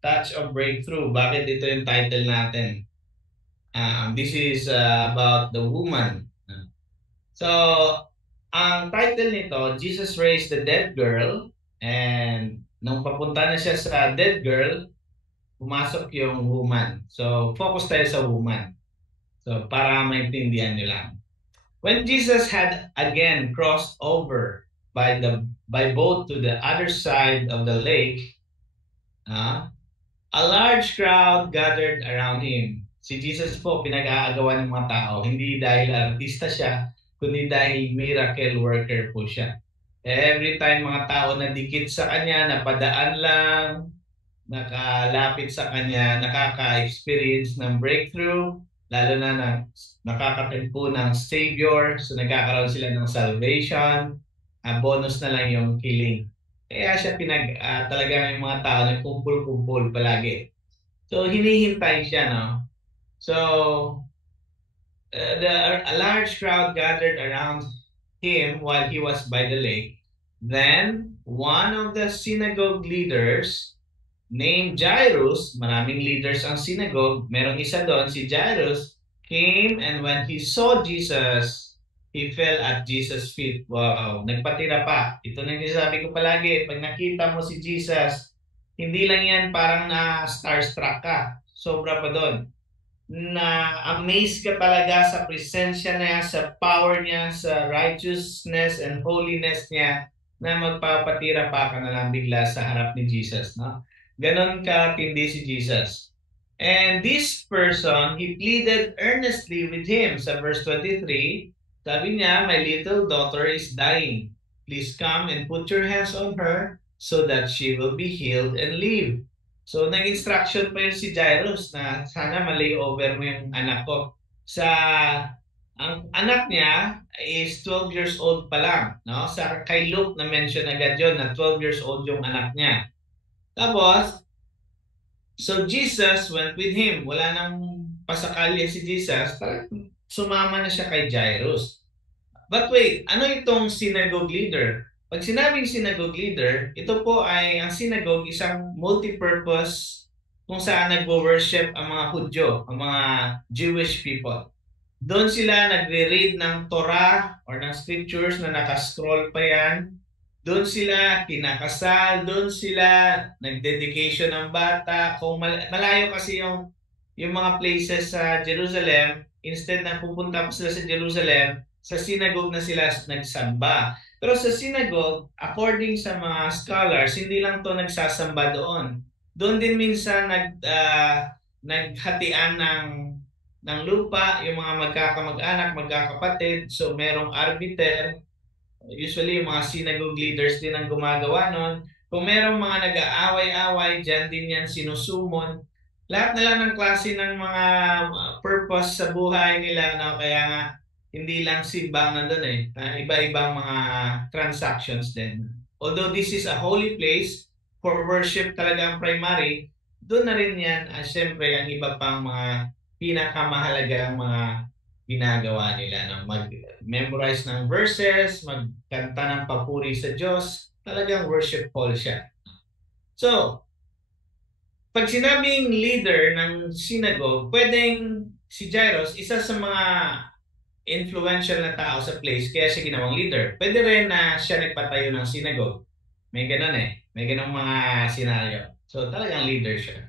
Touch of Breakthrough. Bakit ito yung title natin? This is about the woman. So, ang title nito, Jesus Raised the Dead Girl. And nung papunta na siya sa dead girl, pumasok yung woman. So, focus tayo sa woman. So, para maintindihan nyo lang. When Jesus had again crossed over by boat to the other side of the lake, a large crowd gathered around him. Si Jesus po pinag-aagawan ng mga tao, hindi dahil artista siya, kundi dahil miracle worker po siya. Every time mga tao na dikit sa kanya, napadaan lang, nakalapit sa kanya, nakaka-experience ng breakthrough, lalo na nakakatempo ng Savior, so nagkakaroon sila ng salvation, bonus na lang yung healing. Kaya siya talagang yung mga tao nagkumpul-kumpul palagi. So hinihintay siya, no? So a large crowd gathered around him while he was by the lake. Then one of the synagogue leaders named Jairus, maraming leaders ang synagogue, merong isa doon, si Jairus, came, and when he saw Jesus, he fell at Jesus' feet. Wow, nagpatira pa. Ito na yung sabi ko palagi, pag nakita mo si Jesus, hindi lang yan parang na starstruck ka. Sobra pa doon. Na-amaze ka talaga sa presensya niya, sa power niya, sa righteousness and holiness niya, na magpapatira pa ka na lang bigla sa harap ni Jesus, no? Ganon katindi si Jesus. And this person, he pleaded earnestly with him. Sa verse 23, sabi niya, my little daughter is dying. Please come and put your hands on her so that she will be healed and live. So, nag-instruction pa yun si Jairus na sana ma-layover mo yung anak ko. Ang anak niya is 12 years old pa lang. No? Kay Luke na-mention agad yun na 12 years old yung anak niya. Tapos, so Jesus went with him. Wala nang pasakalya si Jesus. Sumama na siya kay Jairus. But wait, ano itong synagogue leader? Pag sinabing synagogue leader, ito po ay ang synagogue, isang multi-purpose kung saan nagwo-worship ang mga Hudyo, ang mga Jewish people. Doon sila nagre-read ng Torah or ng scriptures na naka-scroll pa yan. Doon sila kinakasal, doon sila nag-dedication ng bata. Kung malayo kasi yung mga places sa Jerusalem, instead na pupunta pa sila sa Jerusalem, sa synagogue na sila nagsamba. Pero sa synagogue, according sa mga scholars, hindi lang to nagsasamba doon. Doon din minsan naghatian ng lupa, yung mga magkakamag-anak, magkakapatid. So merong arbiter. Usually yung mga synagogue leaders din ang gumagawa nun. Kung merong mga nag-aaway-away, dyan din yan sinusumon. Lahat na lang ng klase ng mga purpose sa buhay nila. No? Kaya nga, hindi lang simbang na doon eh. Iba-ibang mga transactions din. Although this is a holy place for worship talaga ang primary, doon na rin yan, syempre, ang iba pang mga pinakamahalagang mga ginagawa nila. No? Mag-memorize ng verses, magkanta ng papuri sa Diyos, talagang worship hall siya. So, pag sinabing leader ng synagogue, pwedeng si Jairus, isa sa mga influential na tao sa place, kaya siya ginawang leader. Pwede rin na siya nagpatayo ng synagogue. May ganun eh. May ganung mga senaryo. So talagang leader siya.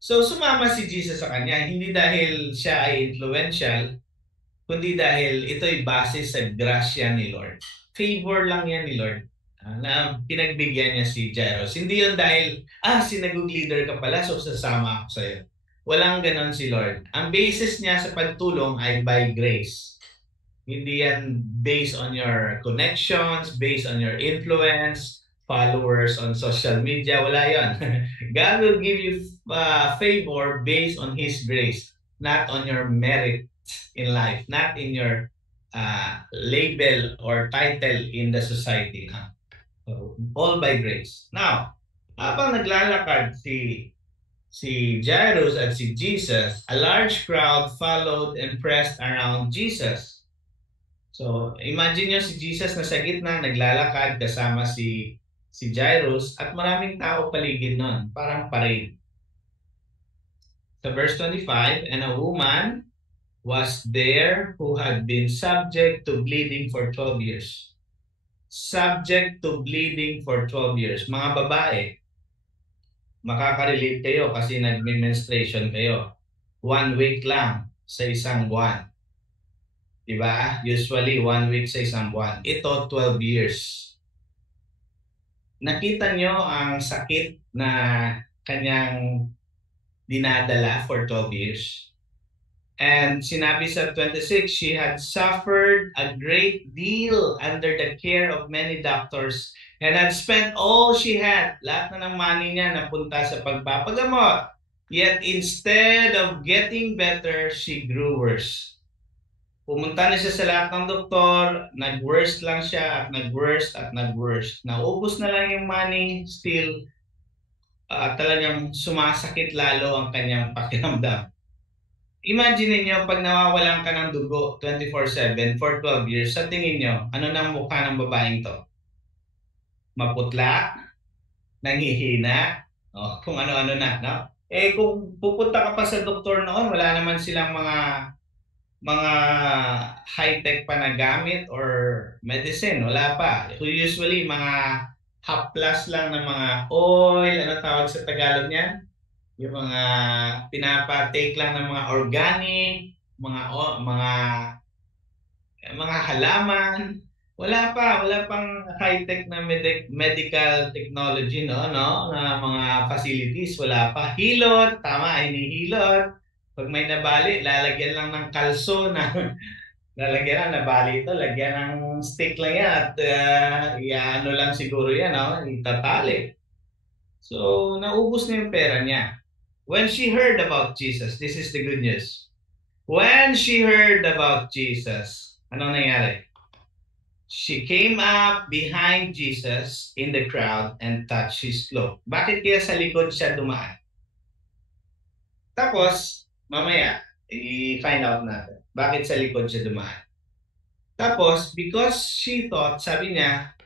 So sumama si Jesus sa kanya, hindi dahil siya ay influential, kundi dahil ito'y base sa grasya ni Lord. Favor lang yan ni Lord na pinagbigyan niya si Jairus. Hindi yun dahil, synagogue leader ka pala, so sasama ako sa'yo. Walang ganon si Lord. Ang basis niya sa pagtulong ay by grace. Hindi yan based on your connections, based on your influence, followers on social media. Wala yan. God will give you favor based on His grace, not on your merit in life, not in your label or title in the society. So, all by grace. Now, habang naglalakad si Jairus at si Jesus, a large crowd followed and pressed around Jesus. So, imagine nyo si Jesus na sa gitna, naglalakad kasama si si Jairus, at maraming tao paligid nun. Parang parade. Sa verse 25, and a woman was there who had been subject to bleeding for 12 years. Subject to bleeding for 12 years. Mga babae, makaka-relate kayo kasi nagme-menstruation kayo. 1 week lang sa isang buwan. Diba? Usually 1 week sa isang buwan. Ito, 12 years. Nakita nyo ang sakit na kanyang dinadala for 12 years. And sinabi sa 26, she had suffered a great deal under the care of many doctors and had spent all she had. Lahat na ng money niya napunta sa pagpapagamot. Yet instead of getting better, she grew worse. Pumunta na siya sa lahat ng doktor, nag-worst lang siya at nag-worst at nag-worst. Naubos na lang yung money, still talagang sumasakit lalo ang kanyang pakiramdam. Imagine niyo pag nawawalan ka ng dugo 24/7 for 12 years, sa tingin niyo, ano nang mukha ng babaeng to? Maputla? Nanghihina? Kung ano-ano na, no? Kung pupunta ka pa sa doktor noon, wala naman silang mga high-tech pa na gamit or medicine. Wala pa. Usually, mga haplas lang ng mga oil, ano tawag sa Tagalog niyan? Yung mga pinapatake lang ng mga organic, mga halaman. Wala pang high-tech na medical technology, no, na mga facilities, wala pa. Hilot, tama, hinihilot. Pag may nabali, lalagyan lang ng kalso na lalagyan na nabali ito, lagyan ng stick lang yan at ano lang siguro yan, no, itatali. So, naubos na yung pera niya. When she heard about Jesus, this is the good news. When she heard about Jesus, anong nangyari? She came up behind Jesus in the crowd and touched his cloak. Bakit kaya sa likod siya dumaan? Tapos, mamaya, i-find out natin. Bakit sa likod siya dumaan? Tapos, because she thought, sabi niya,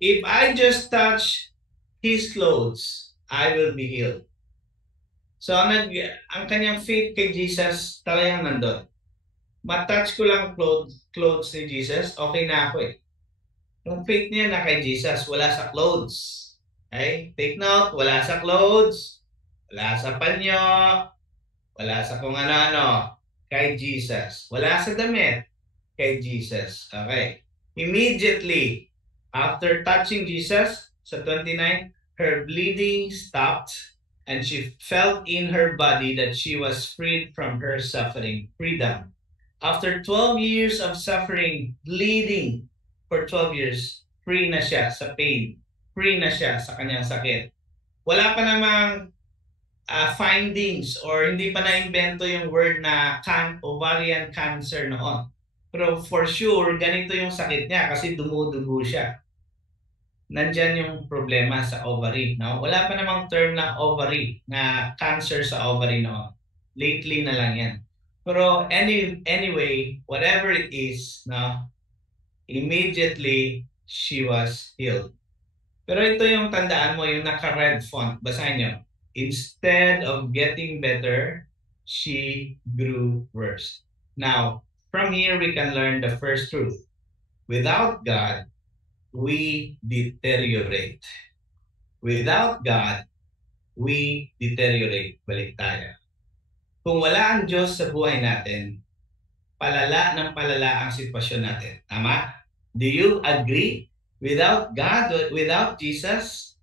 if I just touch his clothes, I will be healed. So, ang kanyang faith kay Jesus talagang nandun. Matouch ko lang clothes ni Jesus, okay na ako eh. Yung faith niya na kay Jesus, wala sa clothes. Okay? Take note, wala sa clothes, wala sa panyo, wala sa kung ano-ano, kay Jesus. Wala sa damit, kay Jesus. Okay? Immediately, after touching Jesus, sa 29, her bleeding stopped and she felt in her body that she was freed from her suffering. Freedom. After 12 years of suffering, bleeding for 12 years, free na siya sa pain. Free na siya sa kanyang sakit. Wala pa namang findings or hindi pa na-invento yung word na ovarian cancer noon. Pero for sure, ganito yung sakit niya kasi dumudugo siya. Nandyan yung problema sa ovary. No? Wala pa namang term na ovary, na cancer sa ovary noon. Lately na lang yan. Pero anyway, whatever it is, no, immediately she was healed. Pero ito yung tandaan mo, yung naka-red font. Basahin nyo. Instead of getting better, she grew worse. Now, from here we can learn the first truth. Without God, we deteriorate. Without God, we deteriorate. Balik tayo. Kung wala ang Diyos sa buhay natin, palala ng palala ang sitwasyon natin. Tama? Do you agree? Without God, without Jesus,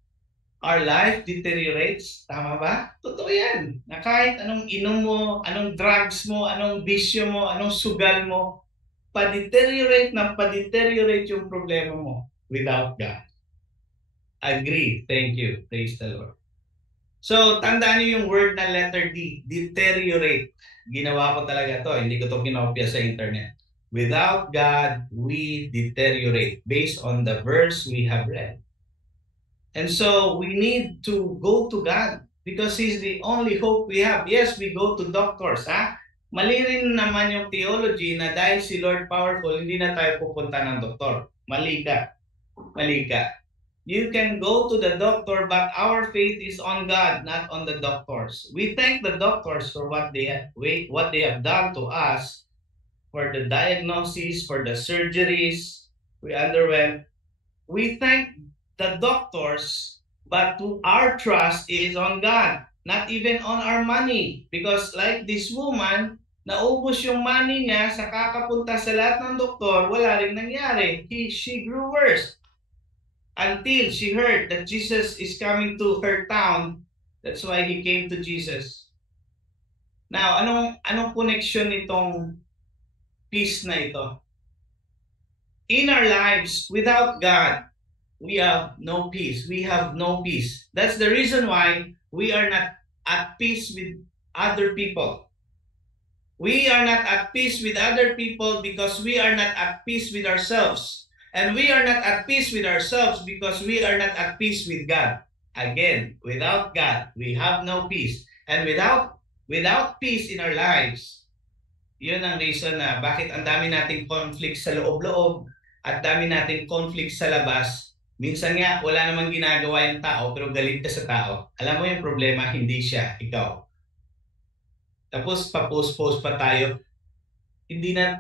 our life deteriorates. Tama ba? Totoo yan. Na kahit anong inom mo, anong drugs mo, anong bisyo mo, anong sugal mo, pa-deteriorate yung problema mo without God. Agree. Thank you. Praise the Lord. So, tandaan niyo yung word na letter D, deteriorate. Ginawa ko talaga to, hindi ko to kinopya sa internet. Without God, we deteriorate based on the verse we have read. And so, we need to go to God because He's the only hope we have. Yes, we go to doctors. Mali rin naman yung theology na dahil si Lord powerful, hindi na tayo pupunta ng doktor. Mali ka. You can go to the doctor, but our faith is on God, not on the doctors. We thank the doctors for what they have done to us, for the diagnosis, for the surgeries we underwent. We thank the doctors, but our trust is on God, not even on our money. Because like this woman, naubos yung money niya sa kakapunta sa lahat ng doktor, wala rin nangyari. She grew worse until she heard that Jesus is coming to her town. That's why he came to Jesus. Now, anong connection nitong peace na ito? In our lives, without God, we have no peace. We have no peace. That's the reason why we are not at peace with other people. We are not at peace with other people because we are not at peace with ourselves. And we are not at peace with ourselves because we are not at peace with God. Again, without God, we have no peace. And without peace in our lives, yun ang reason na bakit ang dami nating conflict sa loob-loob at dami nating conflict sa labas. Minsan nga, wala namang ginagawa yung tao pero galit ka sa tao. Alam mo yung problema, hindi siya, ikaw. Tapos pa-post-post pa tayo. Hindi na,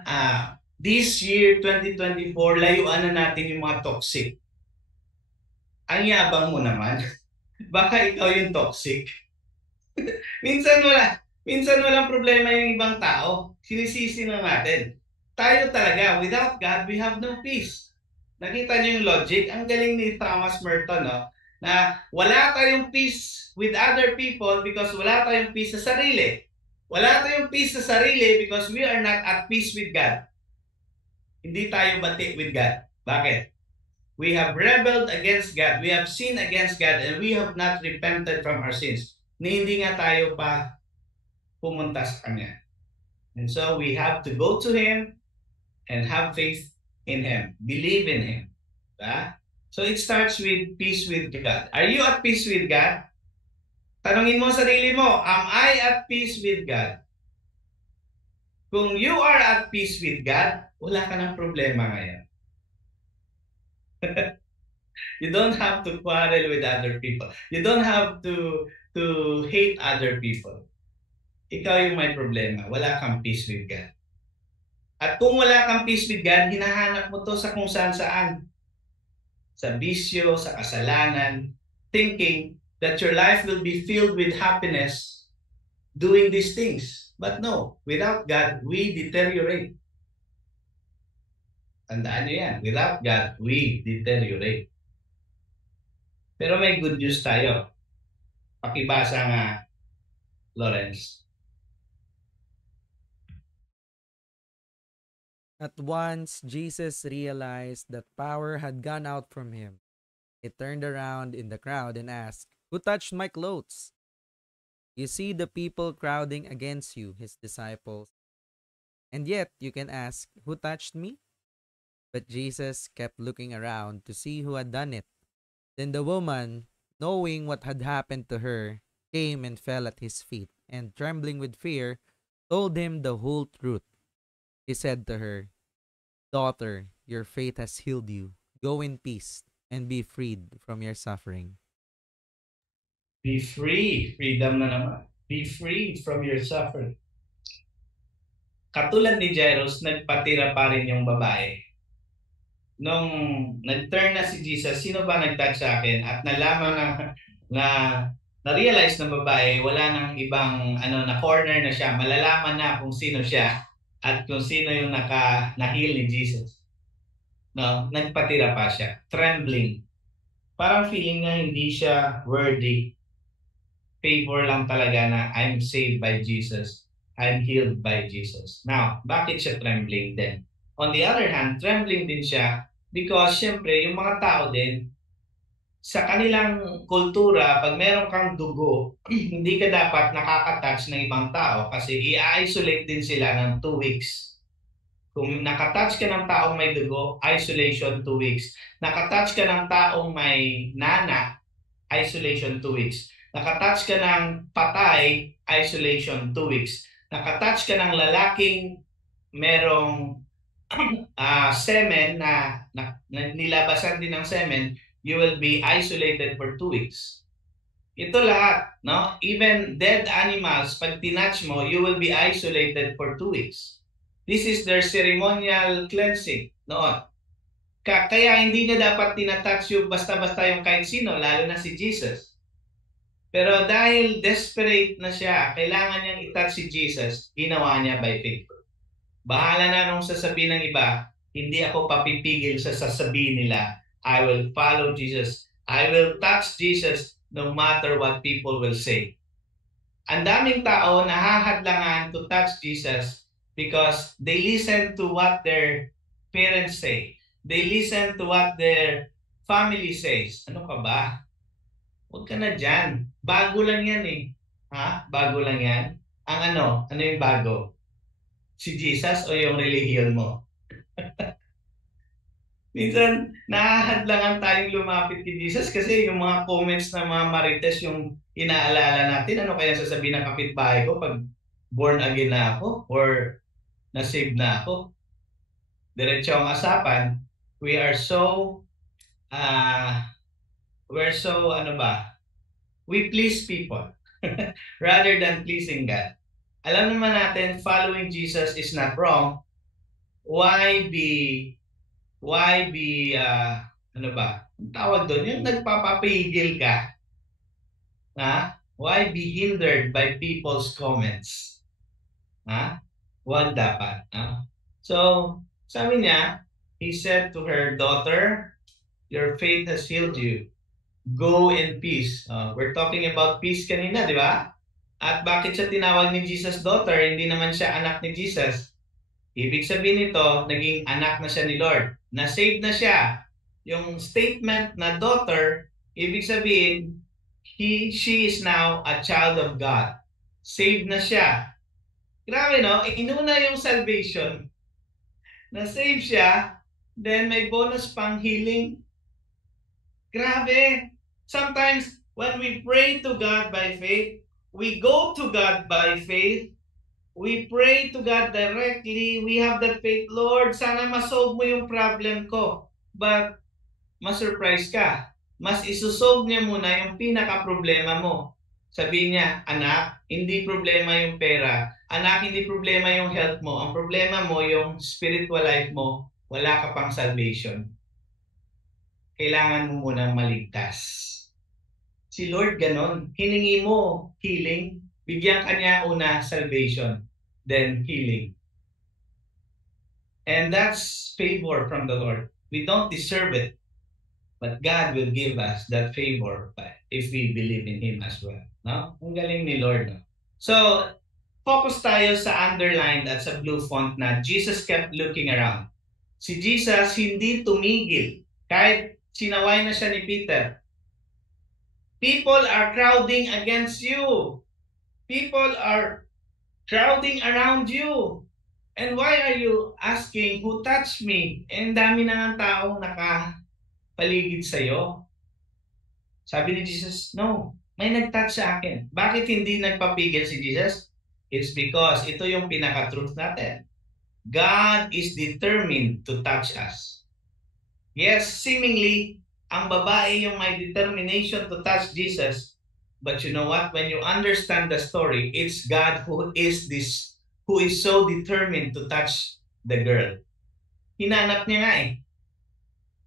this year, 2024, layuan na natin yung mga toxic. Ang yabang mo naman. Baka ikaw yung toxic. Minsan walang problema yung ibang tao. Sinisisi na natin. Tayo talaga, without God, we have no peace. Nakita niyo yung logic? Ang galing ni Thomas Merton, no? Na wala tayong peace with other people because wala tayong peace sa sarili. Wala tayong peace sa sarili because we are not at peace with God. Hindi tayo bati with God. Bakit? We have rebelled against God. We have sinned against God and we have not repented from our sins. Hindi nga tayo pa pumunta sa Kanya. And so we have to go to Him and have faith in Him. Believe in Him. Diba? So it starts with peace with God. Are you at peace with God? Tanungin mo sarili mo, am I at peace with God? Kung you are at peace with God, wala ka ng problema ngayon. You don't have to quarrel with other people. You don't have to hate other people. Ikaw yung may problema. Wala kang peace with God. At kung wala kang peace with God, hinahanap mo to sa kung saan-saan. Sa bisyo, sa kasalanan, thinking that your life will be filled with happiness doing these things. But no, without God, we deteriorate. Tandaan nyo yan. Without God, we deteriorate. Pero may good news tayo. Pakibasa nga, Lawrence. At once, Jesus realized that power had gone out from him. He turned around in the crowd and asked, "Who touched my clothes?" You see the people crowding against you, his disciples. And yet you can ask, "Who touched me?" But Jesus kept looking around to see who had done it. Then the woman, knowing what had happened to her, came and fell at his feet, and trembling with fear, told him the whole truth. He said to her, "Daughter, your faith has healed you. Go in peace and be freed from your suffering." Be free. Freedom na naman. Be free from your suffering. Katulad ni Jairus, nagpatira pa rin yung babae. Nung nag-turn na si Jesus, sino ba nag-touch sa akin? At nalaman na-realize ng babae, wala nang ibang na-corner na siya. Malalaman na kung sino siya at kung sino yung na-heal ni Jesus. No, nagpatira pa siya. Trembling. Parang feeling na hindi siya worthy. Favor lang talaga na I'm saved by Jesus. I'm healed by Jesus. Now, bakit siya trembling din? On the other hand, trembling din siya because syempre yung mga tao din, sa kanilang kultura, pag meron kang dugo, hindi ka dapat nakaka-touch ng ibang tao kasi i-isolate din sila ng 2 weeks. Kung nakatouch ka ng taong may dugo, isolation 2 weeks. Nakatouch ka ng taong may nana, isolation 2 weeks. Nakatouch ka ng patay, isolation 2 weeks. Nakatouch ka ng lalaking merong semen na nilabasan din ng semen, you will be isolated for 2 weeks. Ito lahat, no? Even dead animals, pag tinatch mo, you will be isolated for 2 weeks. This is their ceremonial cleansing noon. Kaya hindi na dapat tinatouch yung basta-basta yung kahit sino, lalo na si Jesus. Pero dahil desperate na siya, kailangan niyang itouch si Jesus, ginawa niya by faith. Bahala na nung sasabihin ng iba, hindi ako papipigil sa sasabihin nila. I will follow Jesus. I will touch Jesus no matter what people will say. Ang daming tao nahahadlangan to touch Jesus because they listen to what their parents say. They listen to what their family says. Ano ka ba? Huwag ka na dyan. Bago lang yan eh. Ha? Bago lang yan? Ang ano? Ano yung bago? Si Jesus o yung relihiyon mo? Minsan, nahahadlangan tayong lumapit kay Jesus kasi yung mga comments ng mga marites yung inaalala natin. Ano kaya sasabihin ng kapitbahay ko pag born again na ako or na-save na ako? Diretso ang asapan. We are so, we please people rather than pleasing God. Alam naman natin, following Jesus is not wrong. Why be ano ba? Ang tawag doon, yung nagpapapigil ka. Ha? Why be hindered by people's comments? Ha? Huwag dapat. Ha? So, sabi niya, he said to her, daughter, your faith has healed you. Go in peace. We're talking about peace kanina, di ba? At bakit siya tinawag ni Jesus daughter? Hindi naman siya anak ni Jesus. Ibig sabihin nito, naging anak na siya ni Lord. Na-save na siya. Yung statement na daughter, ibig sabihin, she is now a child of God. Saved na siya. Grabe no? Inuna yung salvation. Na-save siya, then may bonus pang healing. Grabe. Sometimes, when we pray to God by faith, we go to God by faith, we pray to God directly. We have that faith, Lord, sana masolve mo yung problem ko. But, masurprise ka. Mas isusolve niya muna yung pinaka-problema mo. Sabihin niya, anak, hindi problema yung pera. Anak, hindi problema yung health mo. Ang problema mo, yung spiritual life mo, wala ka pang salvation. Kailangan mo munang maligtas. Si Lord ganon. Hiningi mo healing, bigyan ka niya una salvation, then healing. And that's favor from the Lord. We don't deserve it, but God will give us that favor if we believe in Him as well. No? Ang galing ni Lord. No? So, focus tayo sa underlined at sa blue font na Jesus kept looking around. Si Jesus hindi tumigil kahit sinaway na siya ni Peter. People are crowding against you. People are crowding around you. And why are you asking, who touched me? And dami na ng taong nakapaligid sa'yo. Sabi ni Jesus, no, may nag-touch sa akin. Bakit hindi nagpapigil si Jesus? It's because ito yung pinaka-truth natin. God is determined to touch us. Yes, seemingly, ang babae yung may determination to touch Jesus. But you know what? When you understand the story, it's God who is so determined to touch the girl. Hinanap niya nga eh.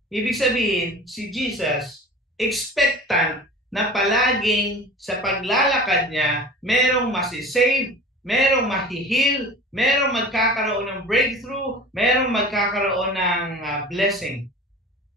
Ibig sabihin, si Jesus, expectant na palaging sa paglalakad niya, merong masisave, merong mahihil, merong magkakaroon ng breakthrough, merong magkakaroon ng blessing.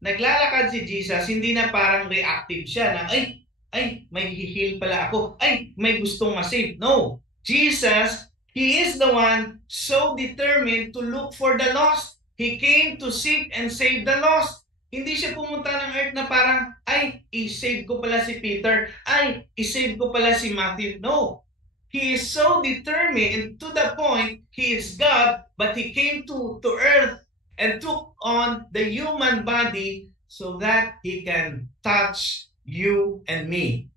Naglalakad si Jesus, hindi na parang reactive siya na, ay, may hihil pala ako. Ay, may gustong masave. No. Jesus, He is the one so determined to look for the lost. He came to seek and save the lost. Hindi siya pumunta ng earth na parang, ay, i-save ko pala si Peter. Ay, i-save ko pala si Matthew. No. He is so determined to the point, He is God, but He came to earth and took on the human body so that He can touch you and me.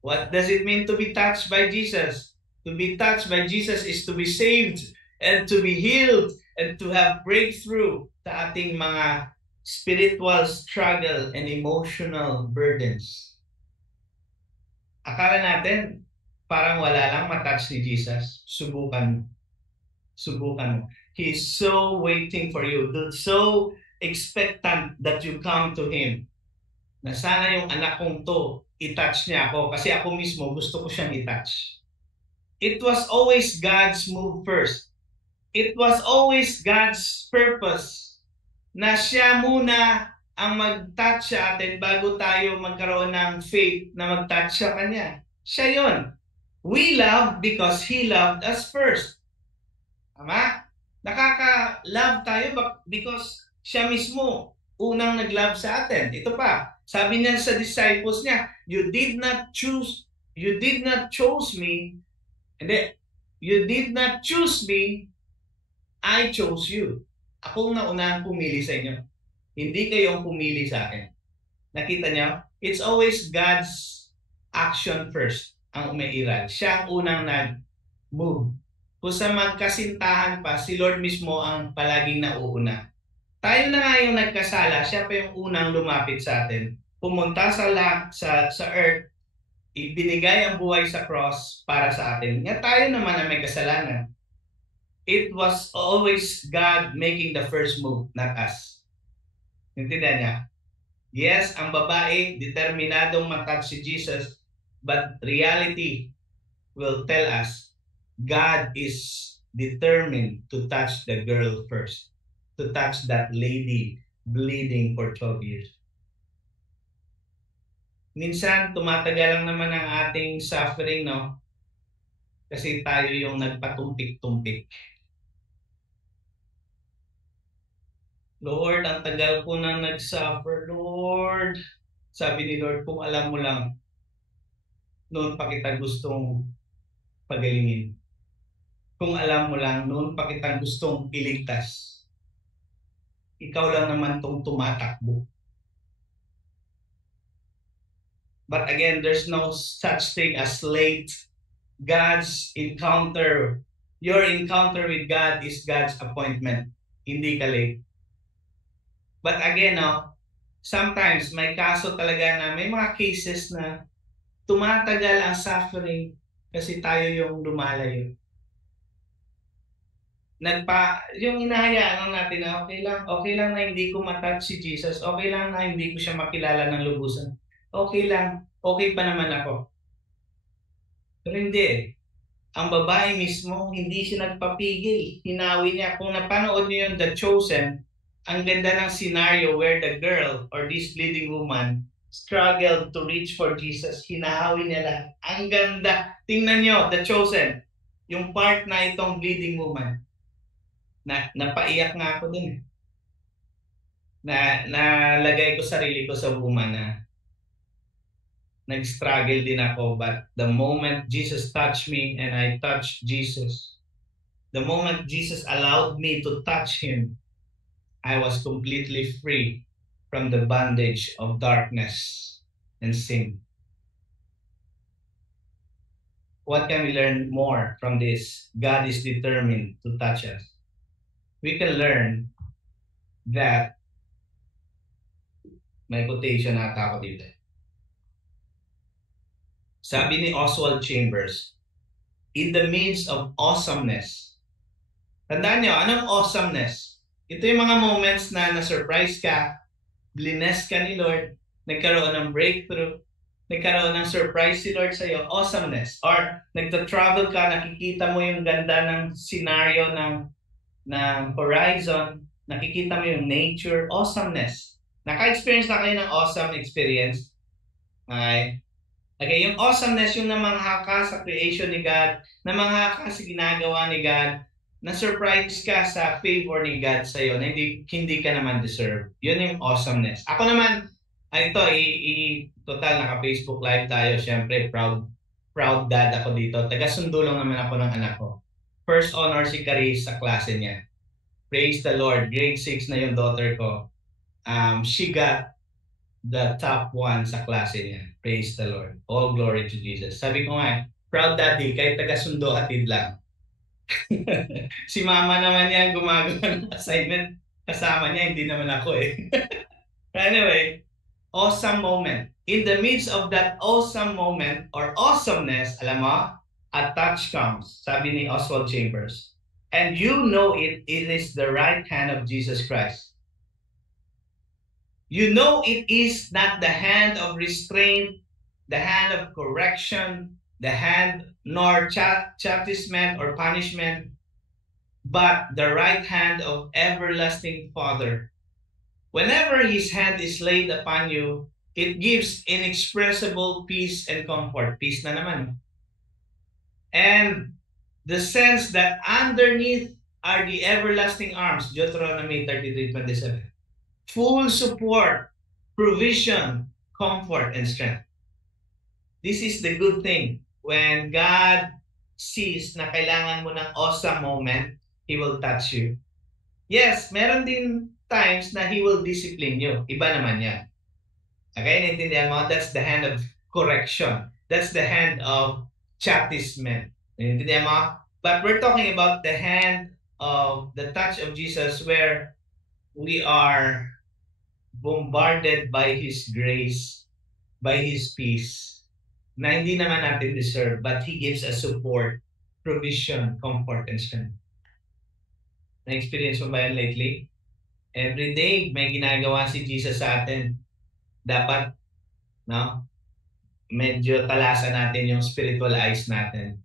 What does it mean to be touched by Jesus? To be touched by Jesus is to be saved and to be healed and to have breakthrough sa ating mga spiritual struggle, and emotional burdens. Akala natin, parang wala lang matouch ni Jesus. Subukan mo. Subukan mo. He's so waiting for you. So expectant that you come to Him. Na sana yung anak kong to, i-touch niya ako kasi ako mismo gusto ko siyang i-touch. It was always God's move first. It was always God's purpose na siya muna ang mag-touch sa atin bago tayo magkaroon ng faith na mag-touch sa Kanya. Siya yun. We love because He loved us first. Tama? Nakaka-love tayo because siya mismo unang nag-love sa atin. Ito pa, sabi niya sa disciples niya, you did not choose me, you did not choose me, I chose you. Ako na unang pumili sa inyo. Hindi kayong pumili sa akin. Nakita niyo? It's always God's action first ang umiiral. Siya ang unang nag-move. Kung sa magkasintahan pa, si Lord mismo ang palaging nauuna. Tayo na nga yung nagkasala, siya pa yung unang lumapit sa atin. Pumunta sa earth, ibinigay ang buhay sa cross para sa atin. Nga tayo naman na may kasalanan. It was always God making the first move, not us. Intindihan niya? Yes, ang babae, determinadong matouch si Jesus, but reality will tell us God is determined to touch the girl first, to touch that lady bleeding for 12 years. Minsan, tumatagal lang naman ang ating suffering, no? Kasi tayo yung nagpatumpik-tumpik. Lord, ang tagal ko na nag-suffer, Lord. Sabi ni Lord, kung alam mo lang, noon pa kita gustong pagalingin. Kung alam mo lang, noon pa kita gustong iligtas. Ikaw lang naman tong tumatakbo. But again, there's no such thing as late. God's encounter, your encounter with God is God's appointment. Hindi ka late. But again, no, sometimes may kaso talaga na may mga cases na tumatagal ang suffering kasi tayo yung lumalayo. Yung inahayaan lang natin na okay lang na hindi ko matouch si Jesus, okay lang na hindi ko siya makilala ng lubusan. Okay lang, okay pa naman ako. Pero hindi. Ang babae mismo, hindi siya nagpapigil. Hinawi niya. Kung napanood niyo yung The Chosen, ang ganda ng scenario where the girl or this bleeding woman struggled to reach for Jesus. Hinahawi niya lahat. Ang ganda. Tingnan niyo, The Chosen. Yung part na itong bleeding woman. Napaiyak nga ako dun. Nalagay ko sarili ko sa woman na nag-struggle din ako, but the moment Jesus touched me and I touched Jesus, the moment Jesus allowed me to touch Him, I was completely free from the bondage of darkness and sin. What can we learn more from this? God is determined to touch us. We can learn that, may quotation nata ako dito. Sabi ni Oswald Chambers, in the midst of awesomeness. Tandaan nyo, anong awesomeness? Ito yung mga moments na na-surprise ka, blessed ka ni Lord, nagkaroon ng breakthrough, nagkaroon ng surprise si Lord sa'yo, awesomeness. Or nagta-travel ka, nakikita mo yung ganda ng scenario ng horizon, nakikita mo yung nature, awesomeness. Naka-experience na kayo ng awesome experience? Okay, yung awesomeness, yung namangha ka sa creation ni God, namangha ka sa ginagawa ni God, na-surprise ka sa favor ni God sa'yo na hindi ka naman deserve. Yun yung awesomeness. Ako naman, total, naka-Facebook Live tayo. Siyempre, proud dad ako dito. Taga-sundo lang naman ako ng anak ko. First honor si Caris sa klase niya. Praise the Lord. Grade 6 na yung daughter ko. She got the top 1 sa klase niya. Praise the Lord. All glory to Jesus. Sabi ko nga, proud daddy, kahit taga-sundo atid lang. Si mama naman yan gumagawa ng assignment. Kasama niya, hindi naman ako eh. Anyway, awesome moment. In the midst of that awesome moment or awesomeness, alam mo, a touch comes, sabi ni Oswald Chambers. And you know it is the right hand of Jesus Christ. You know it is not the hand of restraint, the hand of correction, the hand nor chastisement or punishment, but the right hand of everlasting Father. Whenever his hand is laid upon you, it gives inexpressible peace and comfort. Peace na naman. And the sense that underneath are the everlasting arms, Deuteronomy 33:27. Full support, provision, comfort, and strength. This is the good thing. When God sees na kailangan mo ng awesome moment, He will touch you. Yes, meron din times na He will discipline you. Iba naman yan. Okay, naintindihan mo? That's the hand of correction. That's the hand of chastisement. Naintindihan mo? But we're talking about the hand of the touch of Jesus where we are bombarded by His grace, by His peace, na hindi naman natin deserve, but He gives us support, provision, comfort, and strength. Na-experience mo ba yan lately? Every day, may ginagawa si Jesus sa atin. Dapat, no? Medyo talasan natin yung spiritual eyes natin.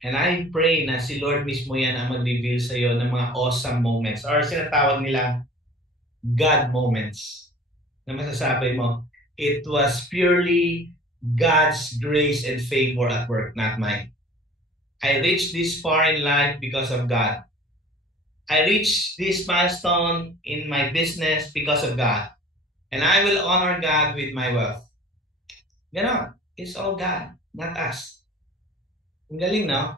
And I pray na si Lord mismo yan ang mag-reveal sa iyo ng mga awesome moments or sinatawag nila God moments. Na masasabi mo, it was purely God's grace and favor at work, not mine. I reached this far in life because of God. I reached this milestone in my business because of God. And I will honor God with my wealth. Ganon. It's all God, not us. Ang galing, no?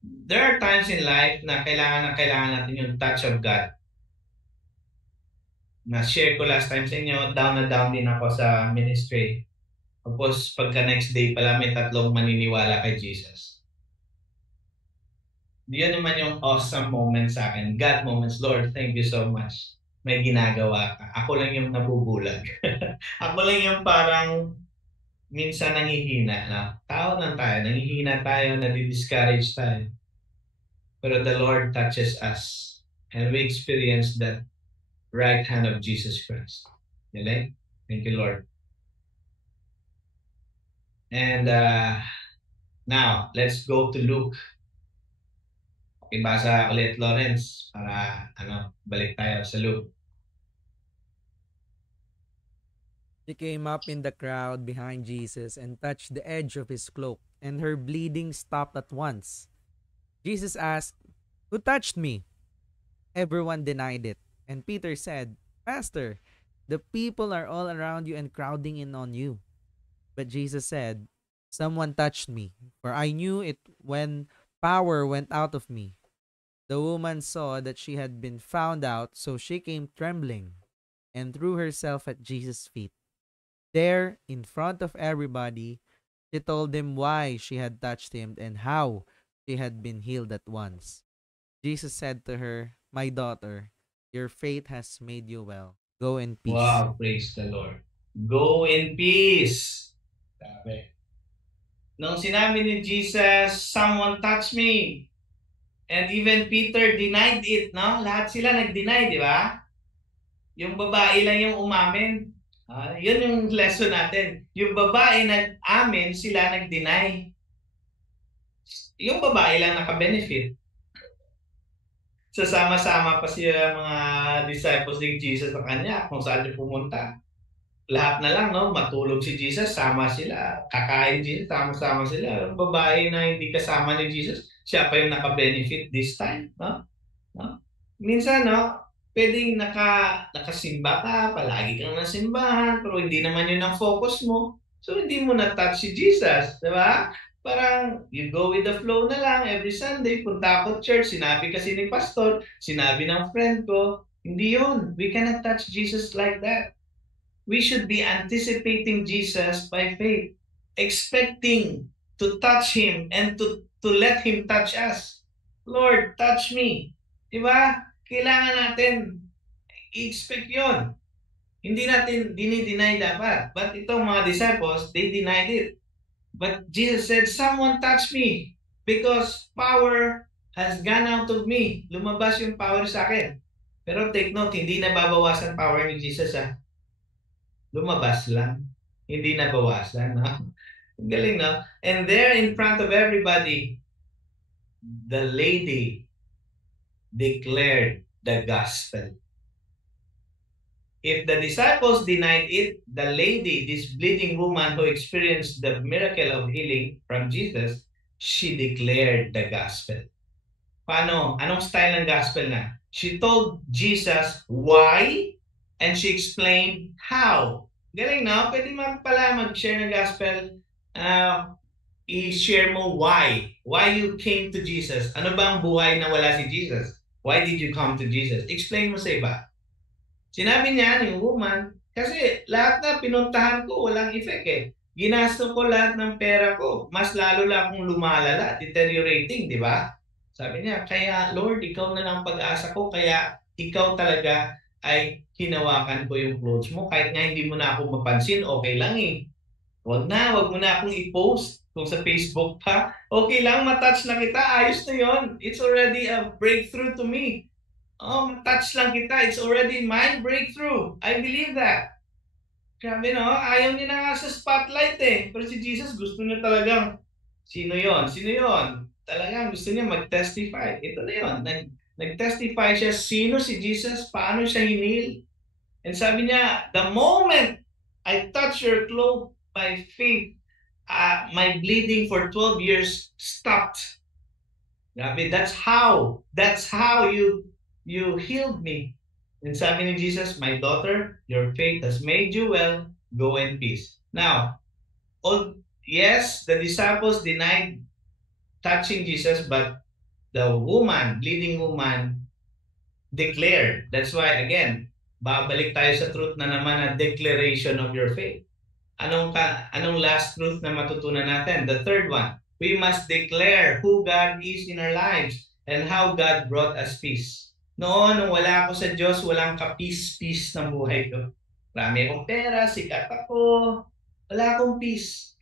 There are times in life na kailangan natin yung touch of God. Na-share ko last time sa inyo, down na down din ako sa ministry. Tapos pagka next day pala may 3 maniniwala kay Jesus. Yun naman yung awesome moment sa akin. God moments. Lord, thank you so much. May ginagawa ka. Ako lang yung nabubulag. Ako lang yung parang minsan nangihina. Na? Tao lang tayo. Nangihina tayo, nadi-discourage tayo. Pero the Lord touches us. And we experience that right hand of Jesus Christ. Okay? Thank you, Lord. And now, let's go to Luke. Ibasa ulit, Lawrence, para balik tayo sa Luke. She came up in the crowd behind Jesus and touched the edge of his cloak, and her bleeding stopped at once. Jesus asked, "Who touched me?" Everyone denied it, and Peter said, "Master, the people are all around you and crowding in on you." But Jesus said, "Someone touched me, for I knew it when power went out of me." The woman saw that she had been found out, so she came trembling and threw herself at Jesus' feet. There, in front of everybody, she told him why she had touched him and how she had been healed at once. Jesus said to her, "My daughter, your faith has made you well. Go in peace." Wow, praise the Lord. Go in peace. Sabi. Nung sinabi ni Jesus, "Someone touched me." And even Peter denied it, no? Lahat sila nag-deny, di ba? Yung babae lang yung umamin. Yun yung lesson natin. Yung babae nag-amin, sila nag-deny. Yung babae lang naka-benefit. Sasama-sama pa sila mga disciples ni Jesus sa kanya kung saan siya pumunta. Lahat na lang, no? Matulog si Jesus, sama sila. Kakain Jesus, sama-sama sila. Yung babae na hindi kasama ni Jesus, siya pa yung naka-benefit this time, no? No? Minsan, no, pwedeng nakasimba ka, palagi kang nasimbahan, pero hindi naman yun ang focus mo. So, hindi mo na-touch si Jesus, di ba? Parang, you go with the flow na lang. Every Sunday, punta ako church, sinabi kasi ni pastor, sinabi ng friend ko, hindi yun. We cannot touch Jesus like that. We should be anticipating Jesus by faith, expecting to touch Him and to let Him touch us. Lord, touch me. Diba? Kailangan natin i-expect yun. Hindi natin dinideny dapat. But itong mga disciples, they denied it. But Jesus said, someone touched me because power has gone out of me. Lumabas yung power sa akin. Pero take note, hindi nababawasan power ni Jesus Lumabas lang. Hindi nabawasan. Ang galing, no? And there in front of everybody, the lady declared the gospel. If the disciples denied it, the lady, this bleeding woman who experienced the miracle of healing from Jesus, she declared the gospel. Paano? Anong style ng gospel na? She told Jesus why and she explained how. Galing, no? Pwede pala mag-share ng gospel. I-share mo why. Why you came to Jesus. Ano ba ang buhay na wala si Jesus? Why did you come to Jesus? Explain mo sa iba. Sinabi niya yung woman, kasi lahat na pinuntahan ko, walang effect eh. Ginasto ko lahat ng pera ko. Mas lalo lang akong lumalala, deteriorating, di ba? Sabi niya, kaya Lord, ikaw na lang pag-asa ko, kaya ikaw talaga ay hinawakan ko yung clothes mo. Kahit nga hindi mo na ako mapansin, okay lang eh. Wag mo na akong i-post kung sa Facebook pa. Okay lang, matouch na kita, ayos na yon. It's already a breakthrough to me. Touch lang kita. It's already my breakthrough. I believe that. Grabe, no? Ayaw niya na nga sa spotlight eh. Pero si Jesus gusto niya talagang, sino yon? Sino yon? Talagang gusto niya mag-testify. Ito na yon. Nag-testify siya sino si Jesus, paano siya hinil. And sabi niya, the moment I touch your cloth by faith, my bleeding for 12 years stopped. Grabe, that's how you healed me. And sabi ni Jesus, my daughter, your faith has made you well. Go in peace. Now, yes, the disciples denied touching Jesus, but the woman, bleeding woman, declared. That's why, again, babalik tayo sa truth na naman na declaration of your faith. Anong last truth na matutunan natin? The third one, we must declare who God is in our lives and how God brought us peace. Noon, nung wala ako sa Diyos, walang ka-peace ng buhay ko. Marami akong pera, sikat ako, wala akong peace.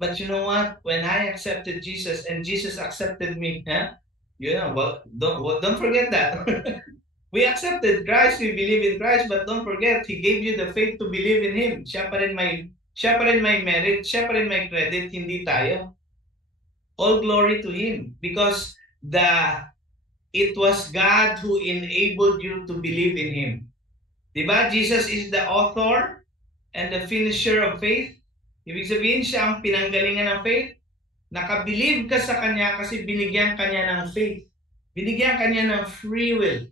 But you know what? When I accepted Jesus and Jesus accepted me, don't forget that. We accepted Christ, we believe in Christ, but don't forget, He gave you the faith to believe in Him. Siya pa rin may merit, siya pa rin may credit, hindi tayo. All glory to Him because it was God who enabled you to believe in Him. Diba? Jesus is the author and the finisher of faith. Ibig sabihin, siya ang pinanggalingan ng faith. Nakabilib ka sa Kanya kasi binigyan Kanya ng faith. Binigyan Kanya ng free will.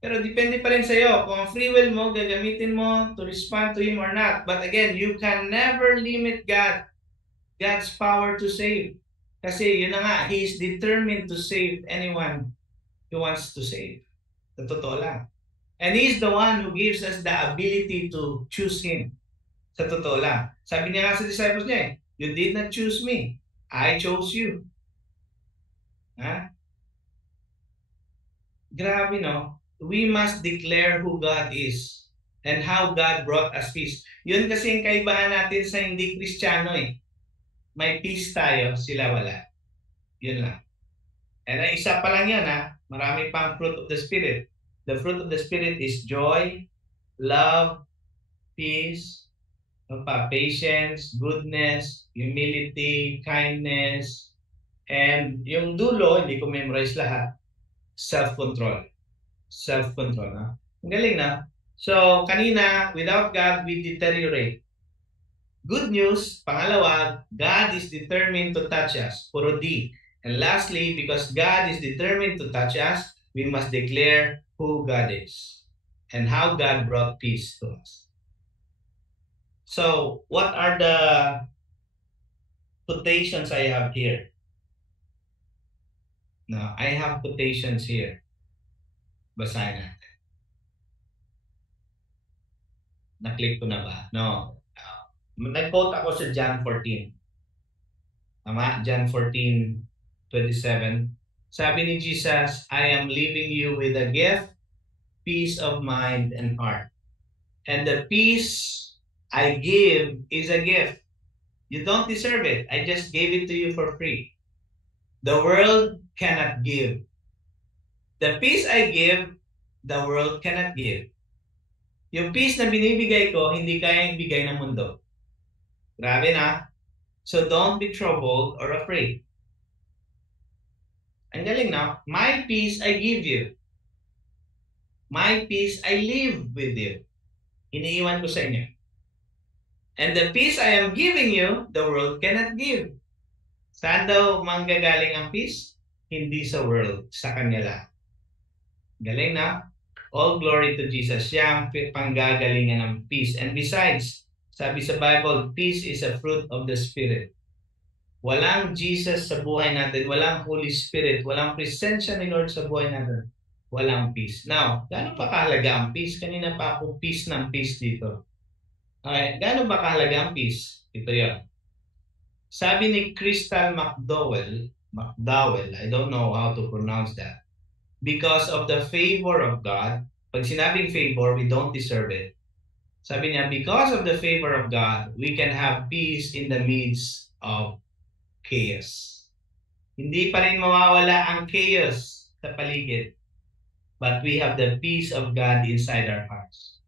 Pero depende pa rin sa iyo kung ang free will mo, gagamitin mo to respond to Him or not. But again, you can never limit God's power to save. Kasi yun na nga, He is determined to save anyone He wants to save. Sa totoo lang. And He is the one who gives us the ability to choose Him. Sa totoo lang. Sabi niya nga sa disciples niya, you did not choose me. I chose you. Ha? Grabe, no? We must declare who God is and how God brought us peace. Yun kasi yung kaibahan natin sa hindi Kristiyano eh. May peace tayo, sila wala. Yun lang. And isa pa lang yan ha. Marami pang fruit of the Spirit. The fruit of the Spirit is joy, love, peace, patience, goodness, humility, kindness, and yung dulo, hindi ko memorize lahat, self-control. Self-control. Ha? Ang galing na. So, kanina, without God, we deteriorate. Good news, pangalawa, God is determined to touch us. Puro D. And lastly, because God is determined to touch us, we must declare who God is and how God brought peace to us. So, what are the quotations I have here? Now, I have quotations here. Basahin natin. Na-click ko na ba? No. Nag-quote ako sa John 14. Tama? John 14:27. Sabi ni Jesus, I am leaving you with a gift, peace of mind and heart. And the peace I give is a gift. You don't deserve it. I just gave it to you for free. The world cannot give. The peace I give, the world cannot give. Yung peace na binibigay ko, hindi kayang bigay ng mundo. Grabe na. So don't be troubled or afraid. Ang galing na. My peace I give you. My peace I live with you. Iniiwan ko sa inyo. And the peace I am giving you, the world cannot give. Saan daw manggagaling ang peace? Hindi sa world, sa kanila. Galing na? All glory to Jesus. Siya ang panggagalingan ng peace. And besides, sabi sa Bible, peace is a fruit of the Spirit. Walang Jesus sa buhay natin, walang Holy Spirit, walang presensya ni Lord sa buhay natin, walang peace. Now, gaano pa kahalaga ang peace? Kanina pa ako peace ng peace dito. Okay, gaano ba kahalaga ang peace? Ito yun. Sabi ni Crystal McDowell, I don't know how to pronounce that, because of the favor of God, pag sinabing favor, we don't deserve it. Sabi niya, because of the favor of God, we can have peace in the midst of chaos. Hindi pa rin mawawala ang chaos sa paligid, but we have the peace of God inside our hearts.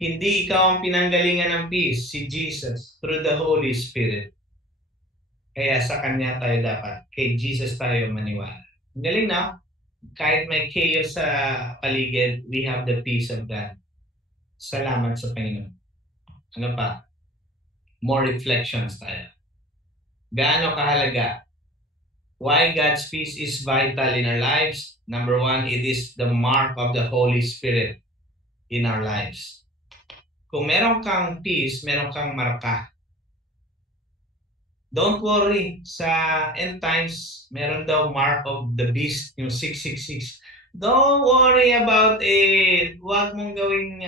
Hindi ikaw ang pinanggalingan ng peace, si Jesus, through the Holy Spirit. Kaya sa Kanya tayo dapat, kay Jesus tayo maniwala. Ang galing na, kahit may chaos sa paligid, we have the peace of God. Salamat sa Panginoon. Ano pa? More reflections tayo. Gaano kahalaga? Why God's peace is vital in our lives? Number one, it is the mark of the Holy Spirit in our lives. Kung meron kang peace, meron kang marka. Don't worry, sa end times, meron daw mark of the beast, yung 666. Don't worry about it. Huwag mong gawing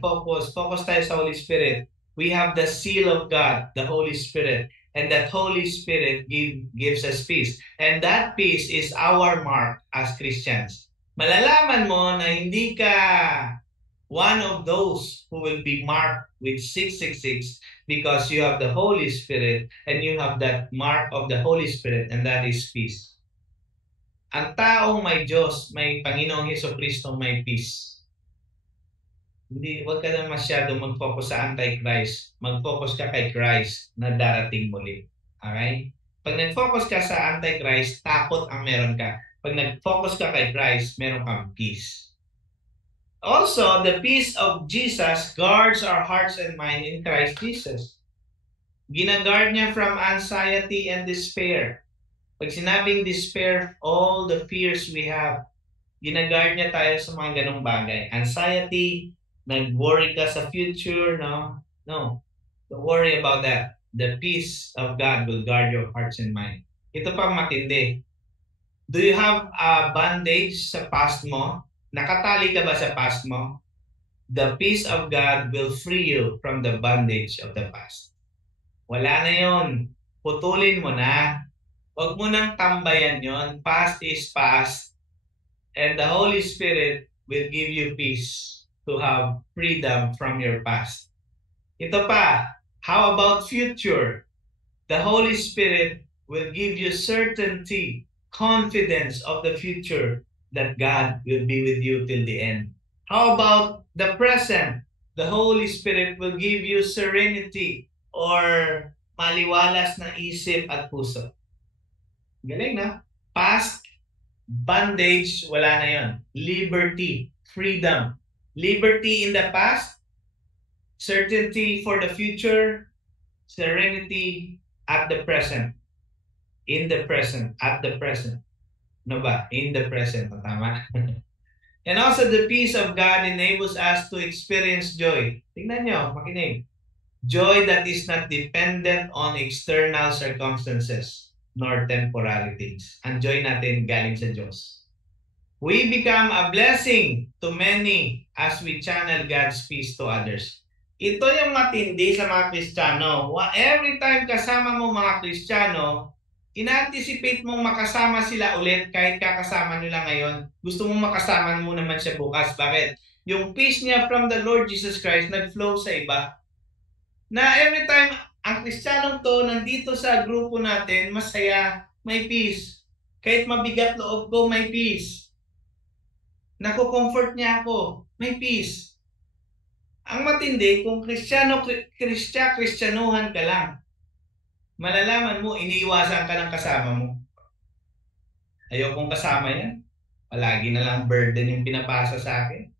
focus. Focus tayo sa Holy Spirit. We have the seal of God, the Holy Spirit. And that Holy Spirit gives us peace. And that peace is our mark as Christians. Malalaman mo na hindi ka one of those who will be marked with 666 because you have the Holy Spirit and you have that mark of the Holy Spirit, and that is peace. Ang taong may Diyos, may Panginoong Hesukristo, may peace. Huwag ka na masyado mag-focus sa Antichrist. Mag-focus ka kay Christ na darating muli. Okay? Pag nag-focus ka sa Antichrist, takot ang meron ka. Pag nag-focus ka kay Christ, meron kang peace. Also, the peace of Jesus guards our hearts and mind in Christ Jesus. Ginaguard niya from anxiety and despair. Pag sinabing despair, all the fears we have, ginaguard niya tayo sa mga ganong bagay. Anxiety, nag-worry ka sa future, no? No. Don't worry about that. The peace of God will guard your hearts and mind. Ito pang matindi. Do you have a bandage sa past mo? Nakatali ka ba sa past mo? The peace of God will free you from the bondage of the past. Wala na yon. Putulin mo na. Huwag mo nang tambayan yon. Past is past. And the Holy Spirit will give you peace to have freedom from your past. Ito pa, how about future? The Holy Spirit will give you certainty, confidence of the future that God will be with you till the end. How about the present? The Holy Spirit will give you serenity or maliwalas na isip at puso. Galing na? Past, bondage, wala na yon. Liberty, freedom. Liberty in the past, certainty for the future, serenity at the present. In the present, at the present. No ba? In the present. Tama? And also the peace of God enables us to experience joy. Tingnan nyo, makinig. Joy that is not dependent on external circumstances nor temporary things. Ang joy natin galing sa Diyos. We become a blessing to many as we channel God's peace to others. Ito yung matindi sa mga Kristiyano. Every time kasama mo mga Kristiyano, ina-anticipate mong makasama sila ulit kahit kakasama nyo lang ngayon. Gusto mong makasama mo naman siya bukas. Bakit? Yung peace niya from the Lord Jesus Christ nag-flow sa iba. Na every time ang Kristiyanong to nandito sa grupo natin, masaya, may peace. Kahit mabigat loob ko, may peace. Nako-comfort niya ako, may peace. Ang matindi, kung Kristyanuhan ka lang, malalaman mo, iniiwasan ka ng kasama mo. Ayokong kasama yan. Palagi na lang burden yung pinapasa sa akin.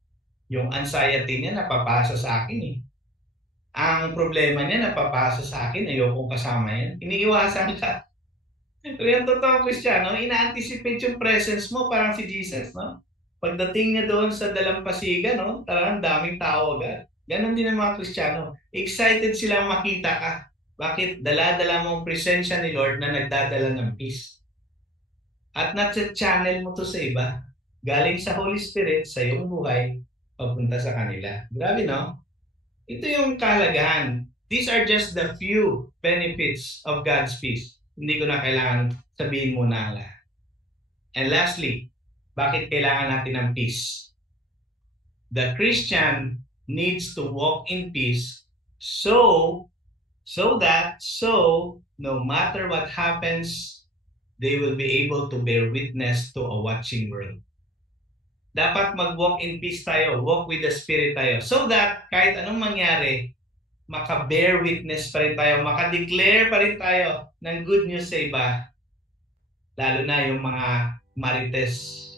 Yung anxiety niya napapasa sa akin eh. Ang problema niya napapasa sa akin, ayokong kasama yan. Iniiwasan ka. Pero yung totoong Kristiyano, ina-anticipate yung presence mo parang si Jesus, no? Pagdating niya doon sa dalampasigan, no? Talagang daming tao agad. Ganon din ang mga Kristiyano. Excited silang makita ka. Bakit? Dala-dala mong presensya ni Lord na nagdadala ng peace. At na-channel mo to sa iba. Galing sa Holy Spirit, sa iyong buhay, papunta sa kanila. Grabe, no? Ito yung kalagahan. These are just the few benefits of God's peace. Hindi ko na kailangan sabihin muna ang lahat. And lastly, bakit kailangan natin ng peace? The Christian needs to walk in peace so no matter what happens, they will be able to bear witness to a watching world. Dapat mag-walk in peace tayo, walk with the Spirit tayo, so that kahit anong mangyari, maka-bear witness pa rin tayo, maka-declare pa rin tayo ng good news sa iba. Lalo na yung mga marites,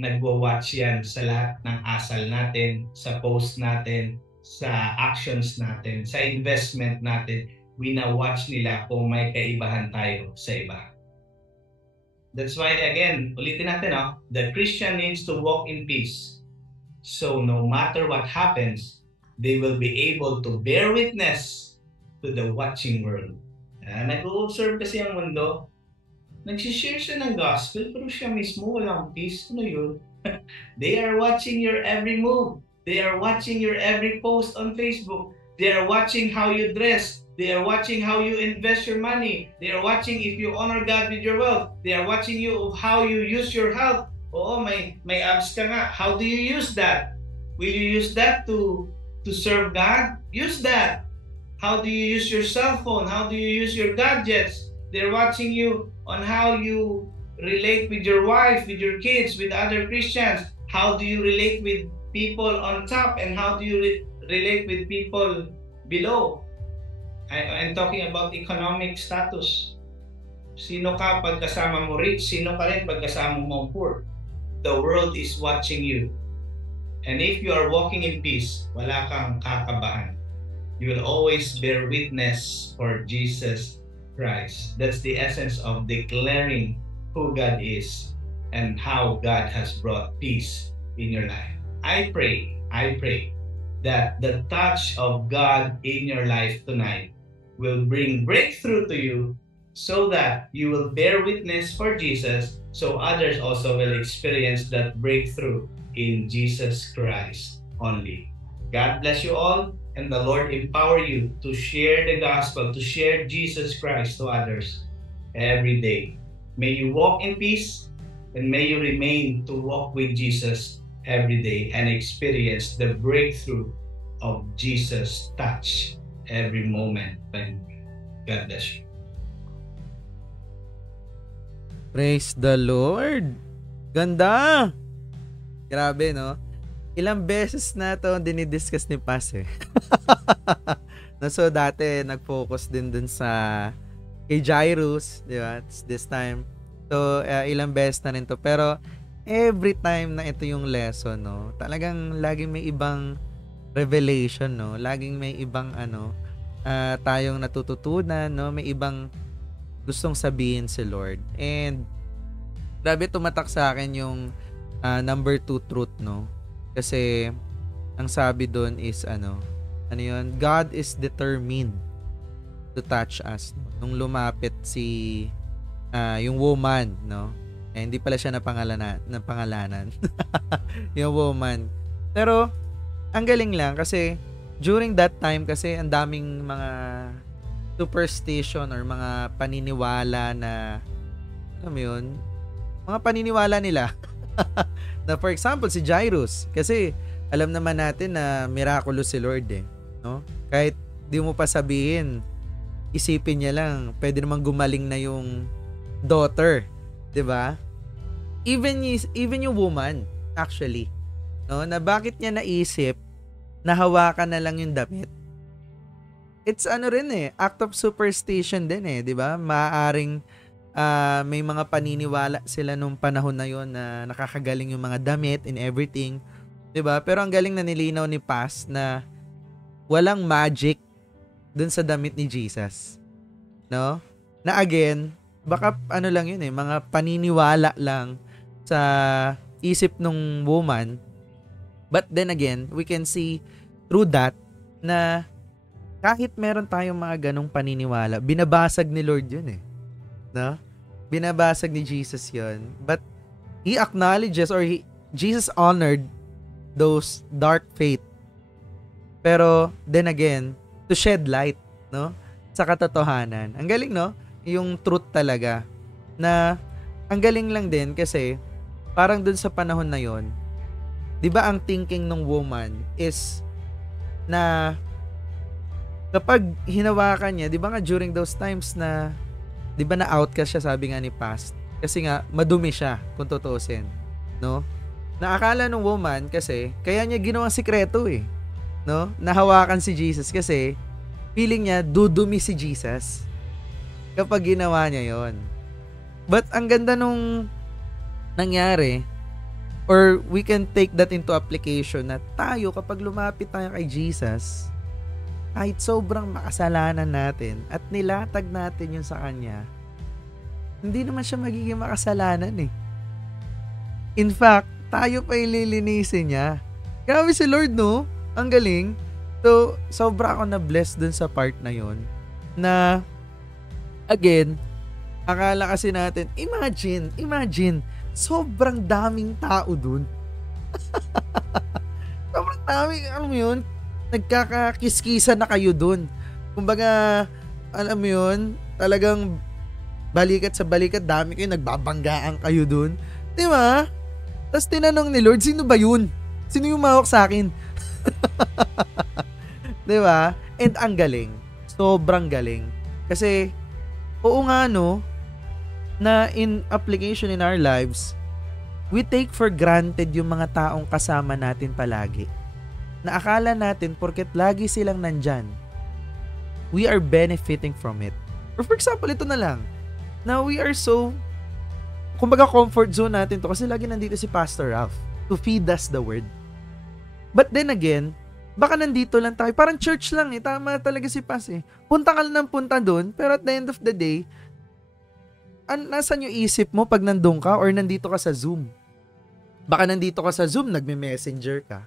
nagwa-watch yan sa lahat ng asal natin, sa post natin, sa actions natin, sa investment natin. Wina-watch nila kung may kaibahan tayo sa iba. That's why, again, ulitin natin, no? The Christian needs to walk in peace. So, no matter what happens, they will be able to bear witness to the watching world. Nag-observe kasi ang mundo. Nagsishare siya ng gospel, pero siya mismo walang peace. Ano yun? They are watching your every move. They are watching your every post on Facebook. They are watching how you dress. They are watching how you invest your money. They are watching if you honor God with your wealth. They are watching you of how you use your health. Oo, may abs ka nga. How do you use that? Will you use that to serve God? Use that. How do you use your cell phone? How do you use your gadgets? They're watching you on how you relate with your wife, with your kids, with other Christians. How do you relate with people on top and how do you relate with people below? I'm talking about economic status. Sino ka pagkasama mo rich? Sino ka rin pagkasama mo poor? The world is watching you. And if you are walking in peace, wala kang kakabahan. You will always bear witness for Jesus Christ. That's the essence of declaring who God is and how God has brought peace in your life. I pray that the touch of God in your life tonight will bring breakthrough to you so that you will bear witness for Jesus, so others also will experience that breakthrough in Jesus Christ only. God bless you all, and the Lord empower you to share the gospel, to share Jesus Christ to others every day. May you walk in peace, and may you remain to walk with Jesus every day and experience the breakthrough of Jesus' touch every moment. God bless you. Praise the Lord. Ganda. Grabe, no? Ilang beses na ito dinidiscuss ni Paz eh. So dati nag-focus din dun sa kay Jairus, di ba? This time. So ilang beses na rin to. Pero every time na ito yung lesson, no? Talagang laging may ibang revelation, no? Laging may ibang tayong natututunan, no? May ibang gustong sabihin si Lord. And grabe tumatak sa akin yung number 2 truth, no? Kasi ang sabi doon is ano yun? God is determined to touch us. Nung lumapit yung woman, no? Hindi pala siya napangalanan. Yung woman. Pero ang galing lang kasi during that time kasi ang daming mga superstition or mga paniniwala na, alam mo yun, mga paniniwala nila. Na for example, si Jairus. Kasi alam naman natin na miraculous si Lord eh. No? Kahit di mo pa sabihin, isipin niya lang, pwede namang gumaling na yung daughter. 'Di ba? Even yung woman, actually. No? Na bakit niya naisip na hawakan na lang yung damit? It's ano rin eh, act of superstition din eh, 'di ba? Maaaring may mga paniniwala sila nung panahon na yon na nakakagaling yung mga damit and everything, 'di ba? Pero ang galing na nilinaw ni Paz na walang magic dun sa damit ni Jesus. No? Na again, baka ano lang yun eh, mga paniniwala lang sa isip nung woman. But then again, we can see through that na kahit meron tayong mga ganong paniniwala, binabasag ni Lord yun eh. No? Binabasag ni Jesus yun. But he acknowledges or Jesus honored those dark faith. Pero then again, to shed light, no? Sa katotohanan. Ang galing, no? Yung truth talaga. Na ang galing lang din kasi parang dun sa panahon na yon, 'di ba ang thinking ng woman is na kapag hinawakan niya, 'di ba nga during those times na 'di ba na outcast siya, sabi nga ni Past, kasi nga madumi siya kung tutuusin, no? Naakala ng woman kasi kaya niya ginawang sikreto eh, no? Nahawakan si Jesus kasi feeling niya dudumi si Jesus kapag ginawa niya 'yon. But ang ganda nung nangyari, or we can take that into application na tayo kapag lumapit tayo kay Jesus, kahit sobrang makasalanan natin at nilatag natin yun sa Kanya, hindi naman siya magiging makasalanan eh. In fact, tayo pa ililinisin niya. Grabe si Lord, no? Ang galing. So, sobra ako na-bless dun sa part na yun. Na, again, akala kasi natin, imagine, sobrang daming tao dun. Sobrang daming, alam mo yun, nagkakakiskisan na kayo dun. Kumbaga, alam mo yun, talagang balikat sa balikat, dami kayo, nagbabanggaan kayo dun. Di ba? Tapos tinanong ni Lord, sino ba yun? Sino yung mawak sa akin? Di ba? And ang galing. Sobrang galing. Kasi, oo nga no, na in application in our lives, we take for granted yung mga taong kasama natin palagi. Na akala natin porket lagi silang nandyan, we are benefiting from it. Or for example, ito na lang. Now we are so, kumbaga comfort zone natin to kasi lagi nandito si Pastor Ralph to feed us the word. But then again, baka nandito lang tayo. Parang church lang eh. Tama talaga si Pas eh. Punta ka lang ng punta doon, pero at the end of the day, nasan yung isip mo pag nandun ka or nandito ka sa Zoom? Baka nandito ka sa Zoom, nagme-messenger ka.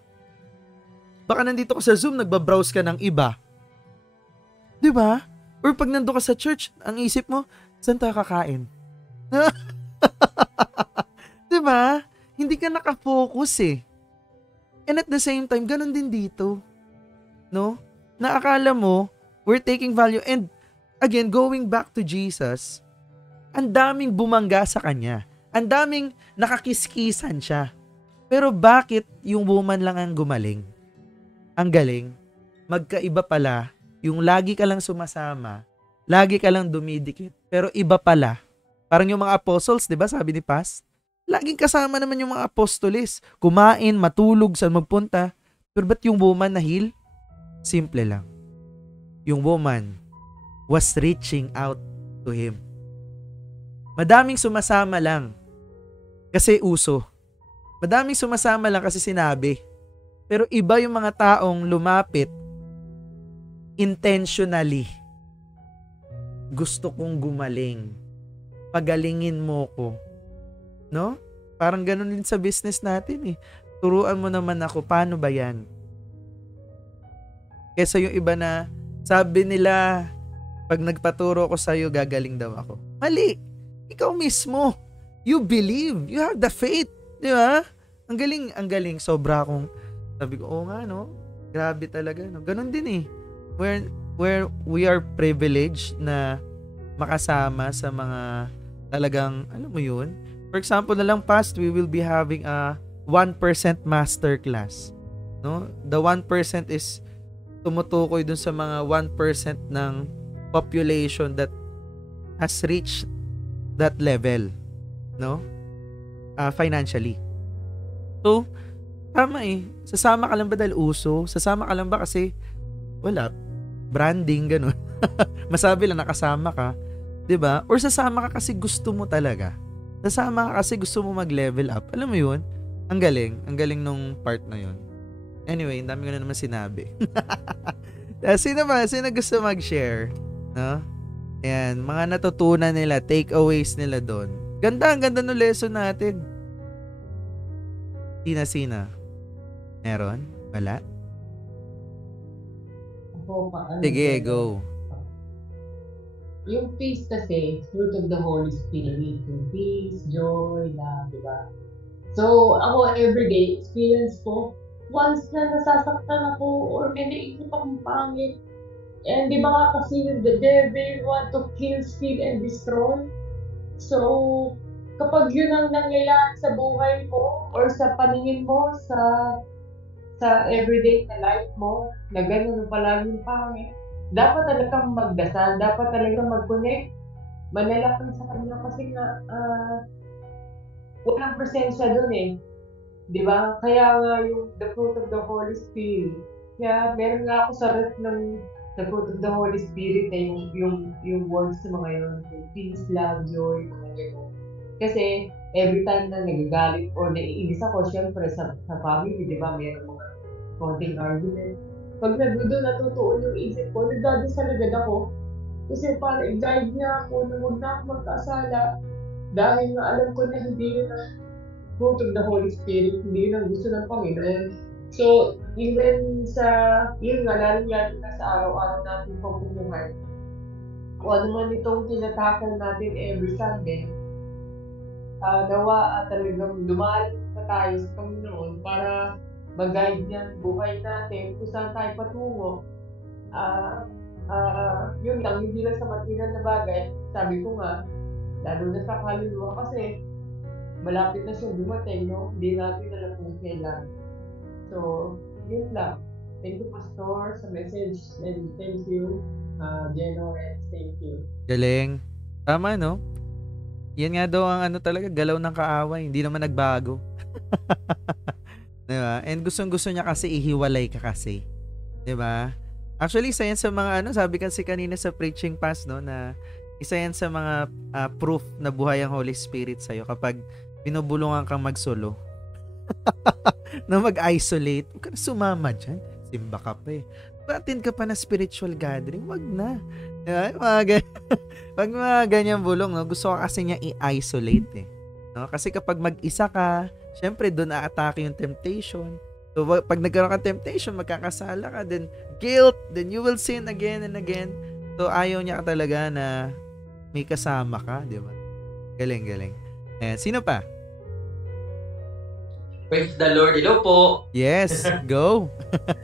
Baka nandito ka sa Zoom, nagbabrowse ka ng iba. Diba? Or pag nandito ka sa church, ang isip mo, saan tayo kakain? Diba? Hindi ka nakafocus eh. And at the same time, ganun din dito. No? Naakala mo, we're taking value. And again, going back to Jesus, ang daming bumangga sa Kanya. Ang daming nakakiskisan siya. Pero bakit yung woman lang ang gumaling? Ang galing. Magkaiba pala. Yung lagi ka lang sumasama, lagi ka lang dumidikit, pero iba pala. Parang yung mga apostles, di ba, sabi ni Paz? Laging kasama naman yung mga apostoles. Kumain, matulog, saan magpunta. Pero ba't yung woman na heal? Simple lang. Yung woman was reaching out to Him. Madaming sumasama lang kasi uso. Madaming sumasama lang kasi sinabi. Pero iba yung mga taong lumapit intentionally. Gusto kong gumaling. Pagalingin mo ko. No? Parang ganun din sa business natin eh. Turuan mo naman ako, paano ba yan? Kesa yung iba na sabi nila, pag nagpaturo ko sa'yo, gagaling daw ako. Mali. Ikaw mismo. You believe. You have the faith. Di ba? Ang galing. Sobra akong, sabi ko, oo nga no. Grabe talaga. No? Ganun din eh. Where where we are privileged na makasama sa mga talagang, alam mo yun? For example na lang past, we will be having a 1% masterclass. No? The 1% is tumutukoy dun sa mga 1% ng population that has reached that level, no? Financially. So, tama eh. Sasama ka lang ba dahil uso? Sasama ka lang ba kasi wala, branding, ganun. Masabi lang nakasama ka, 'di ba? Or sasama ka kasi gusto mo talaga. Sasama ka kasi gusto mo mag-level up. Alam mo 'yun? Ang galing nung part na 'yun. Anyway, ang dami ko na naman sinabi. Sino gusto mag-share? No? Ayan, mga natutunan nila, takeaways nila doon. Ang ganda ng lesson natin. Sina? Meron? Wala? Ako pa, Sige, go. Yung peace kasi, fruit of the Holy Spirit. Yung peace, joy, love, diba? So, ako everyday, experience ko, once na nasasaktan ako or may naisip akong pangit, and di ba nga kasi the devil want to kill, steal, and destroy? So, kapag yun ang nangyayari sa buhay mo or sa paningin mo sa everyday na life mo, na gano'n na palaging pangit, dapat talagang magdasal, dapat talagang mag-connect, manalangin sa kanya kasi nga, walang presensya dun eh. Di ba? Kaya nga yung the fruit of the Holy Spirit. Kaya meron nga ako sa ref ng the fruit of the Holy Spirit na yung words sa mga yun. Yung peace, love, joy, mga gano'n. Kasi every time na nagagalit or naiinis ako, syempre sa family, di ba, meron mga konting argument. Pag doon natutuon yung isip ko, nagdadasal agad ako. Kasi para i-guide niya ako na huwag na ako magkasala. Dahil nga alam ko na hindi yun ang fruit of the Holy Spirit, hindi yun ang gusto ng Panginoon. So, even yun nga, lalo na sa araw-araw natin pagbubuhay. Kung ano man itong tinatakal natin every Sunday, nawa talagang dumaan na tayo sa Panginoon para mag-guide niya buhay natin kung saan tayo patungo. Yun lang, hindi lang sa material na bagay. Sabi ko nga, lalo na sa kaluluwa kasi malapit na siya dumating, no? Hindi natin alam kung kailan. So, yun lang. Thank you, Pastor, sa message. And thank you, Jeno, and thank you. Galing. Tama, no? Yan nga daw ang talaga, galaw ng kaaway. Hindi naman nagbago. Diba? And gustong-gusto niya kasi ihiwalay ka kasi. Diba? Actually, isa yan sa mga sabi kasi kanina sa preaching pass, no, na isa yan sa mga proof na buhay ang Holy Spirit sa'yo kapag binubulungan kang mag-solo. Na mag-isolate. Huwag ka na sumama dyan. Simba ka pa eh. Attend ka pa na spiritual gathering. Wag na. Diba? Pag mga ganyang bulong, no, gusto ko kasi niya i-isolate eh. No? Kasi kapag mag-isa ka, syempre doon a-atake yung temptation. So pag nagkaroon ka temptation, magkakasala ka, then guilt, then you will sin again and again. So ayaw niya ka talaga na may kasama ka, di ba? Galing. Sino pa? Praise the Lord. Hello po. Yes, go.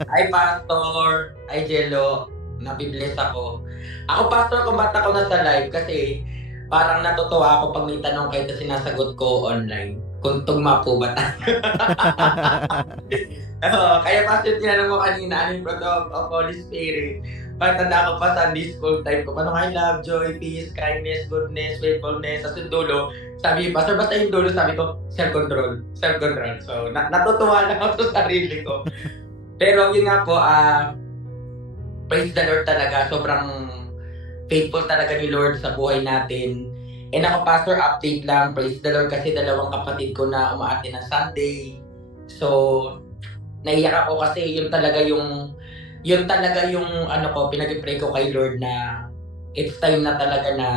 Hi, Pastor. Hi, Jello. Nabibless ako. Ako, Pastor, kung ba't ako nasa live kasi parang natutuwa ako pag may tanong kayo na sinasagot ko online. Kung tugma po ba tayo? Kaya, Pastor, tinanong mo kanina, ano yung fruit of Holy Spirit? Pagtanda ko pa sa school time ko, paano kayo love, joy, peace, kindness, goodness, faithfulness, sa dulo, sabi, Pastor, basta yung dulo, sabi ko, self-control. So, natutuwa lang ako sa sarili ko. Pero yun nga po, praise the Lord talaga. Sobrang faithful talaga ni Lord sa buhay natin. And ako, Pastor, update lang. Praise the Lord kasi dalawang kapatid ko na umaati ng Sunday. So, naiyak ako kasi yun talaga yung pinag-pray ko kay Lord na it's time na talaga na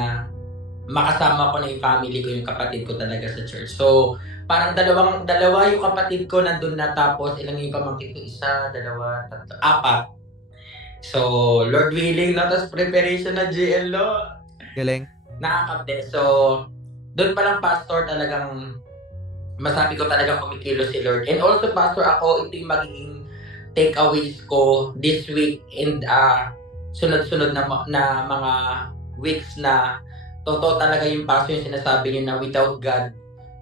makasama ko na yung family ko, yung kapatid ko talaga sa church. So, parang dalawa yung kapatid ko nandun na, tapos ilang yung pamangkin ko, 1, 2, 3, 4. So, Lord willing, tapos preparation na GL, no? Galing. Nakakabde. So, doon pa lang, Pastor, talagang masabi ko talagang kumikilos si Lord. And also, Pastor, ako, ito yung magiging takeaways ko this week and sunod-sunod na mga weeks na totoo talaga yung pastor yung sinasabi niyo na without God,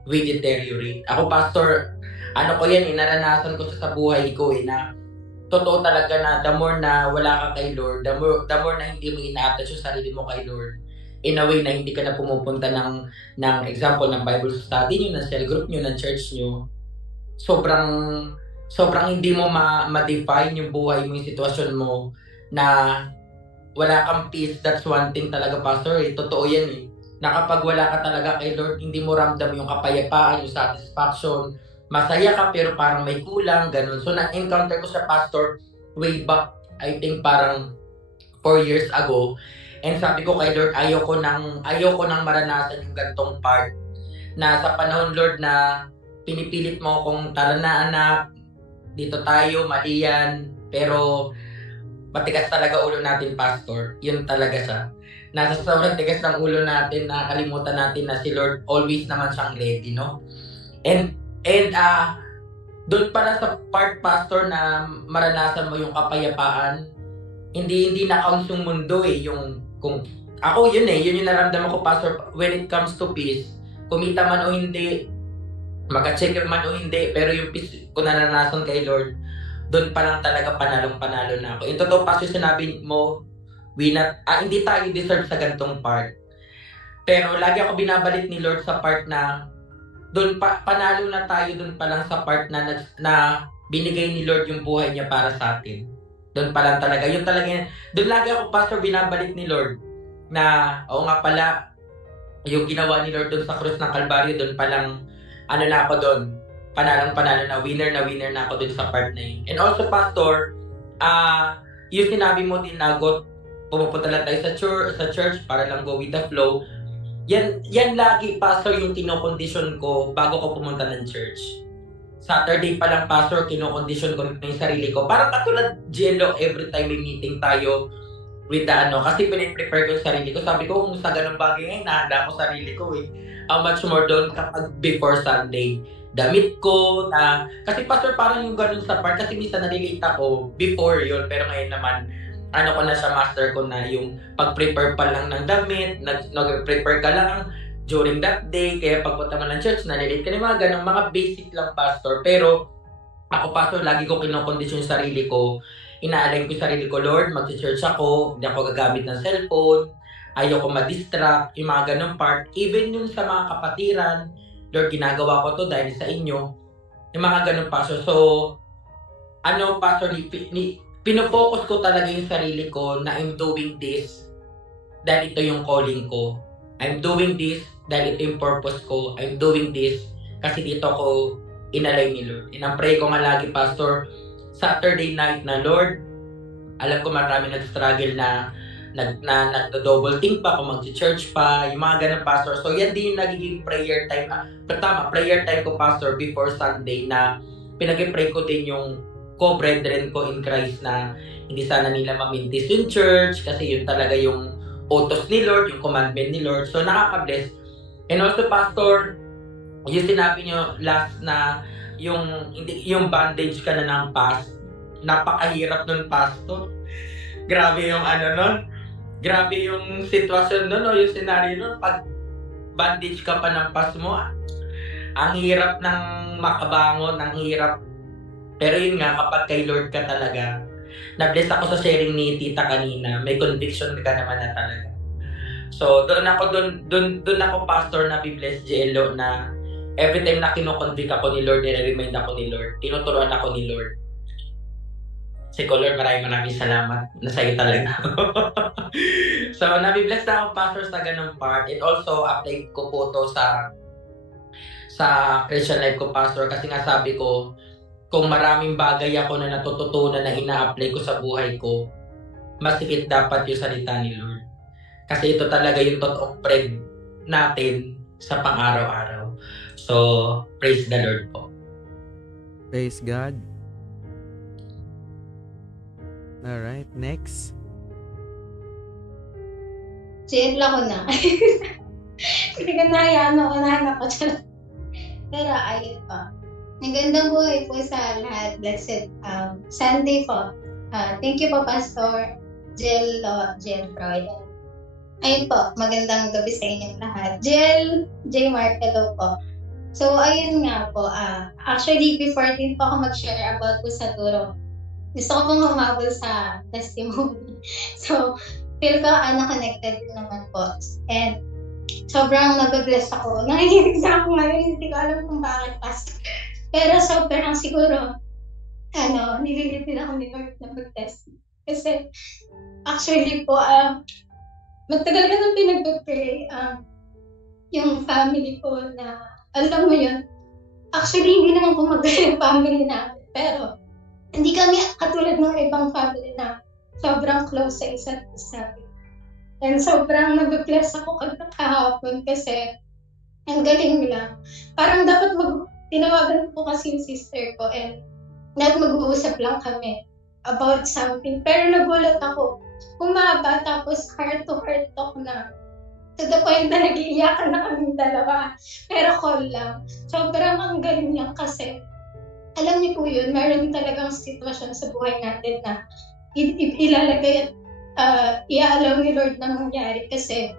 we deteriorate. Ako, pastor, ano ko yan, naranasan ko sa buhay ko na totoo talaga na the more na wala ka kay Lord, the more na hindi mo ina-attach yung sarili mo kay Lord, in a way na hindi ka na pumupunta ng example ng Bible study nyo, ng cell group nyo, ng church nyo, sobrang hindi mo ma-define yung buhay mo, yung sitwasyon mo, na wala kang peace. That's one thing talaga, pastor. Totoo yan na kapag wala ka talaga kay Lord, hindi mo ramdam yung kapayapaan, yung satisfaction. Masaya ka pero parang may kulang, ganun. So, na-encounter ko sa pastor way back, I think parang 4 years ago. And sabi ko kay Lord, ayoko nang maranasan yung gantong part. Na sa panahon, Lord, na pinipilit mo akong tara na anak, dito tayo, mali yan. Pero matigas talaga ulo natin, pastor. Yun talaga siya. Nasa sobrang tigas ng ulo natin, nakakalimutan natin na si Lord always naman siyang ready, no? And doon pala sa part, pastor, na maranasan mo yung kapayapaan, hindi na-count yung mundo yung kung ako yun yung naramdaman ko, pastor, when it comes to peace, kumita man o hindi, maka-check man o hindi, pero yung peace ko naranasan kay Lord, doon pa lang talaga panalong-panalo na ako. In totoo, pastor, sinabi mo, hindi tayo deserve sa gantong part. Pero lagi ako binabalik ni Lord sa part na doon panalo na tayo doon pa lang sa part na binigay ni Lord yung buhay niya para sa atin. Doon pa lang talaga. Yun talaga. Doon lagi ako, pastor, binabalik ni Lord na, oo nga pala, yung ginawa ni Lord doon sa krus ng Kalbaryo, doon pa lang, na ako doon, panalo na, winner na ako doon sa part na yun. And also, pastor, yung sinabi mo din na pumupunta lang tayo sa church para lang go with the flow. Yan lagi, pastor, yung kinokondisyon ko bago ko pumunta ng church. Saturday pa lang, pastor, kinokondisyon ko yung sarili ko. Parang katulad, Jello, every time may meeting tayo with the kasi piniprepare ko yung sarili ko. Sabi ko, kung sa ganung bagay ngayon, nahanda ko sarili ko How much more doon kapag before Sunday. Damit ko, kasi pastor, parang yung ganun sa part, kasi minsan nalilate ako before yun, pero ngayon naman, ko na sa master ko na yung pag-prepare pa lang ng damit, nag-prepare ka lang during that day, kaya pagpunta mo ng church, nalilate ka na mga ganun, mga basic lang, pastor. Pero ako, pastor, lagi ko kinokondisyon yung sarili ko, inaalign ko yung sarili ko, Lord, mag-church ako, hindi ako gagamit ng cellphone, ayoko ma-distract, yung mga ganun part. Even yung sa mga kapatiran, Lord, ginagawa ko to dahil sa inyo, yung mga ganun, pastor. So, pastor, pinofocus ko talaga yung sarili ko na I'm doing this dahil ito yung calling ko. I'm doing this dahil ito yung purpose ko. I'm doing this kasi dito ko inalay ni Lord. And ang pray ko nga lagi, pastor, Saturday night na, Lord, alam ko marami nag-struggle na nag-double think pa, kung mag-church pa, yung mga ganun, pastor. So yan din yung nagiging prayer time. Prayer time ko, pastor, before Sunday na pinag-pray ko din yung co-brethren ko in Christ na hindi sana nila mamintis yung church kasi yun talaga yung utos ni Lord, yung commandment ni Lord. So, nakaka-bless. And also, pastor, yung sinabi nyo last na yung bandage ka na ng past, napakahirap nun, pastor. Grabe yung nun. Grabe yung sitwasyon nun, o yung scenario nun. Pag bandage ka pa ng past mo, ang hirap ng makabangon, ang hirap. Pero yun nga, kapag kay Lord ka talaga, na-bless ako sa sharing ni Tita kanina, may conviction ka naman na talaga. So, doon ako, pastor, na bi-bless, Jello, na every time na kinoconvict ako ni Lord, nire-remind ako ni Lord, tinuturuan ako ni Lord. Sige, Lord, maraming salamat na sa'yo talaga. So, nabi-bless na ako, pastor, sa ganung part. And also, apply ko po to sa Christian life ko, pastor, kasi nga sabi ko, kung maraming bagay ako na natututunan na ina-apply ko sa buhay ko, masikip dapat yung salita ni Lord. Kasi ito talaga yung totoong bread natin sa pang-araw-araw. So, praise the Lord po. Praise God. Alright, next. Chill ako na. Hindi ka nahayaan ako, nahanap ko dyan. Pero ayun pa. Magandang buhay po sa lahat. Blessed Sunday po. Thank you po, Pastor. Jel Freud. Ayun po, magandang gabi sa inyong lahat. J. Mark, hello po. So, ayun nga po, actually, before din po ako mag-share about po sa turo, gusto ko pong humabol sa testimony. So, feel ko, connected din naman po. And, sobrang nababless ako. Nanginig na ako ngayon, hindi ko alam kung bakit pastor. Pero sobrang siguro, nililit din ako ni Lord na mag-test. Kasi, actually po, matagal ka nang pinag-pray, yung family ko na, alam mo yun, actually hindi naman pumagal yung family namin, pero hindi kami katulad ng ibang family na sobrang close sa isa't isa. And sobrang nag-bless ako kahapon kasi ang galing lang. Parang dapat tinawagan ko kasi yung sister ko and mag-uusap lang kami about something. Pero nagulat ako, humaba tapos heart to heart talk na. To the point na nag-iiyakan na kaming dalawa. Pero call lang. Sobrang ang galing lang kasi alam niyo po yun, meron talagang sitwasyon sa buhay natin na ilalagay at i-allow ni Lord na mangyari kasi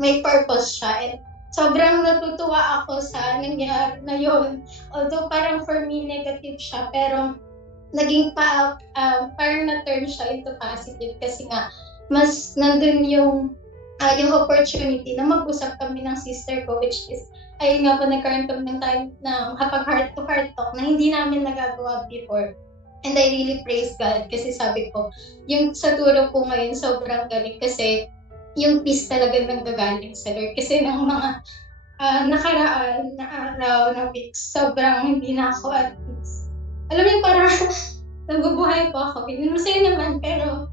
may purpose siya. And sobrang natutuwa ako sa nangyari na yun. Although parang for me negative siya, pero naging parang na-turn siya into positive kasi nga mas nandun yung opportunity na mag-usap kami ng sister ko, which is, ayun nga po, nagkaroon kami ng time na kapag heart-to-heart talk na hindi namin nagagawa before. And I really praise God kasi sabi ko, yung sa turo ko ngayon sobrang galing kasi yung peace talaga nanggagaling sa Lord. Kasi ng mga nakaraan na araw, na weeks, sobrang hindi na ako at peace. Alam mo, parang nabubuhay po ako. Masaya naman, pero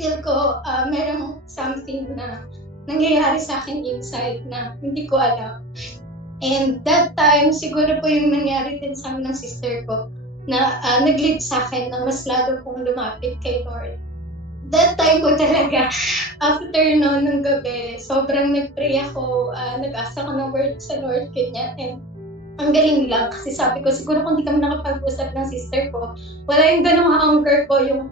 feel ko merong something na nangyayari sa akin inside na hindi ko alam. And that time, siguro po yung nangyari din sa amin ng sister ko na nag-lead sa akin na mas lalo kong lumapit kay Lord. That time po talaga, after noon ng gabi, sobrang nag-pray ako, nag-asa ko ng word sa Lord, ganyan. And ang galing lang kasi sabi ko, siguro kung di kami nakapag-usap ng sister ko, wala yung ganong hunger ko, yung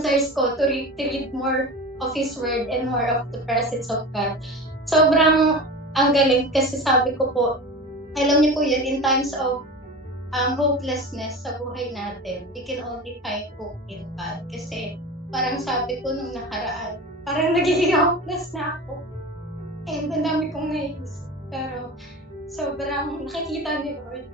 thirst ko to read more of His Word and more of the presence of God. Sobrang ang galing kasi sabi ko po, alam niyo po yun, in times of hopelessness sa buhay natin, we can only find hope in God. Kasi parang sabi ko nung nakaraan, parang nagiging hopeless na ako. And ang dami kong naisip. Pero sobrang nakikita ni Lord.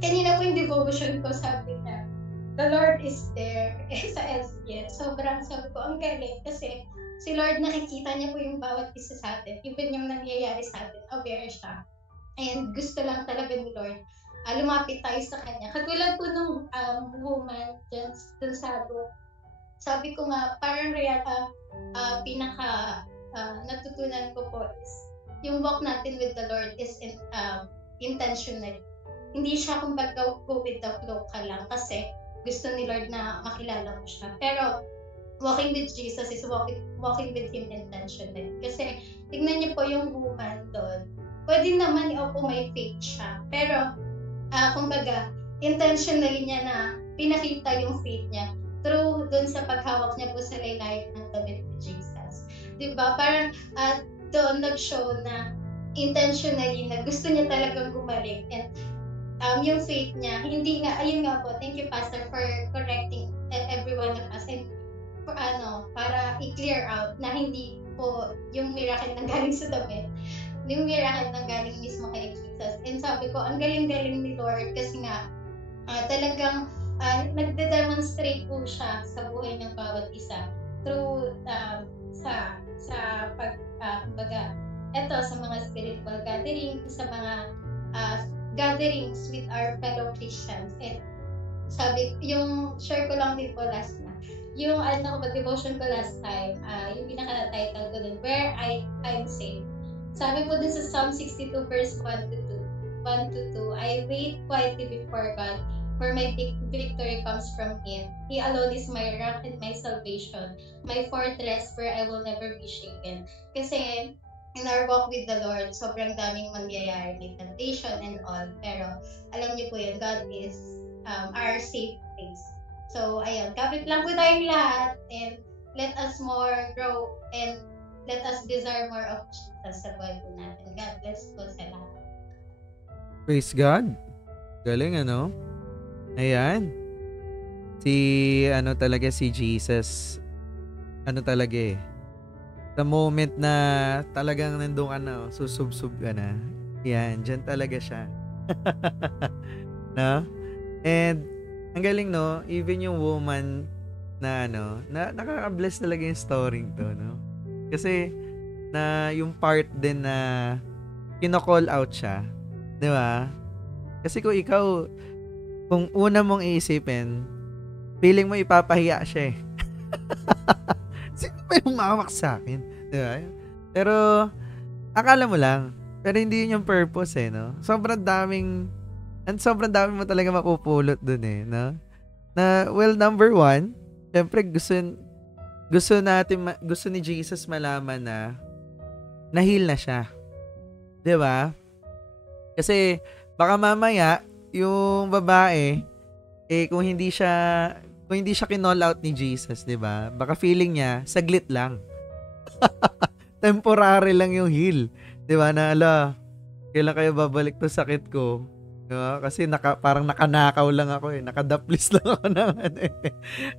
Kanina po yung devotion ko, sabi na, the Lord is there sa SBN. Sobrang sabi ko, ang galing kasi si Lord nakikita niya po yung bawat isa sa atin. Even yung nangyayari sa atin, aware siya. And gusto lang talaga ni Lord. Lumapit tayo sa Kanya. Katulad po nung woman dun sa book. Sabi ko nga, parang natutunan ko po is yung walk natin with the Lord is intentional. Hindi siya kumbaga go with the flow ka lang kasi gusto ni Lord na makilala mo siya. Pero walking with Jesus is walking with Him intentionally. Kasi tignan niyo po yung woman doon. Pwede naman may faith siya. Pero kumbaga, intentionally niya na pinakita yung faith niya through doon sa paghawak niya po sa laylayan ng damit ni Jesus. Diba? Parang doon nag-show na intentionally na gusto niya talagang gumaling. And yung faith niya, hindi nga, ayun nga po, thank you Pastor for correcting every one of us and para i-clear out na hindi po yung miracle nang galing sa damit, yung miracle nang galing mismo kay Jesus. And sabi ko, ang galing-galing ni Lord kasi nga talagang nagde-demonstrate po siya sa buhay ng bawat isa through kumbaga, sa mga spiritual gathering, sa mga gatherings with our fellow Christians. And sabi, yung share ko lang din po last na, yung devotion ko last time, yung pinaka-title ko dun, Where I'm Safe. Sabi po dun sa Psalm 62 verse 1 to 2, I wait quietly before God, for my victory comes from Him. He alone is my rock and my salvation, my fortress where I will never be shaken. Kasi in our walk with the Lord, sobrang daming mangyayari, may temptation and all. Pero alam niyo po yun, God is our safe place. So, ayun, kapit lang po tayong lahat. And let us more grow and let us desire more of Jesus sa buhay po natin. God bless po sa lahat. Praise God. Galing, ano? Ayan. Si Jesus. Ano talaga eh. The moment na talagang nandun ka na, susubsub ka na. Yan, dyan talaga siya. No? And, ang galing, no? Even yung woman na nakaka-bless talaga yung story to, no? Kasi, na yung part din na kino-call out siya. Di ba? Kasi kung una mong iisipin, feeling mo ipapahiya siya eh. Sino ba yung mawak sa akin? Di ba? Pero, akala mo lang. Pero hindi yun yung purpose eh, no? Sobrang dami mo talaga mapupulot dun eh, no? Na, well, number one, syempre gusto ni Jesus malaman na na-heal na siya. Di ba? Kasi, baka mamaya, yung babae, kung hindi siya kinall out ni Jesus, 'di ba? Baka feeling niya saglit lang. Temporary lang yung heal, 'di ba? Na kailan kayo babalik to sakit ko? 'Di ba? Kasi parang nakanakaw lang ako eh. Nakadaplis lang ako naman eh.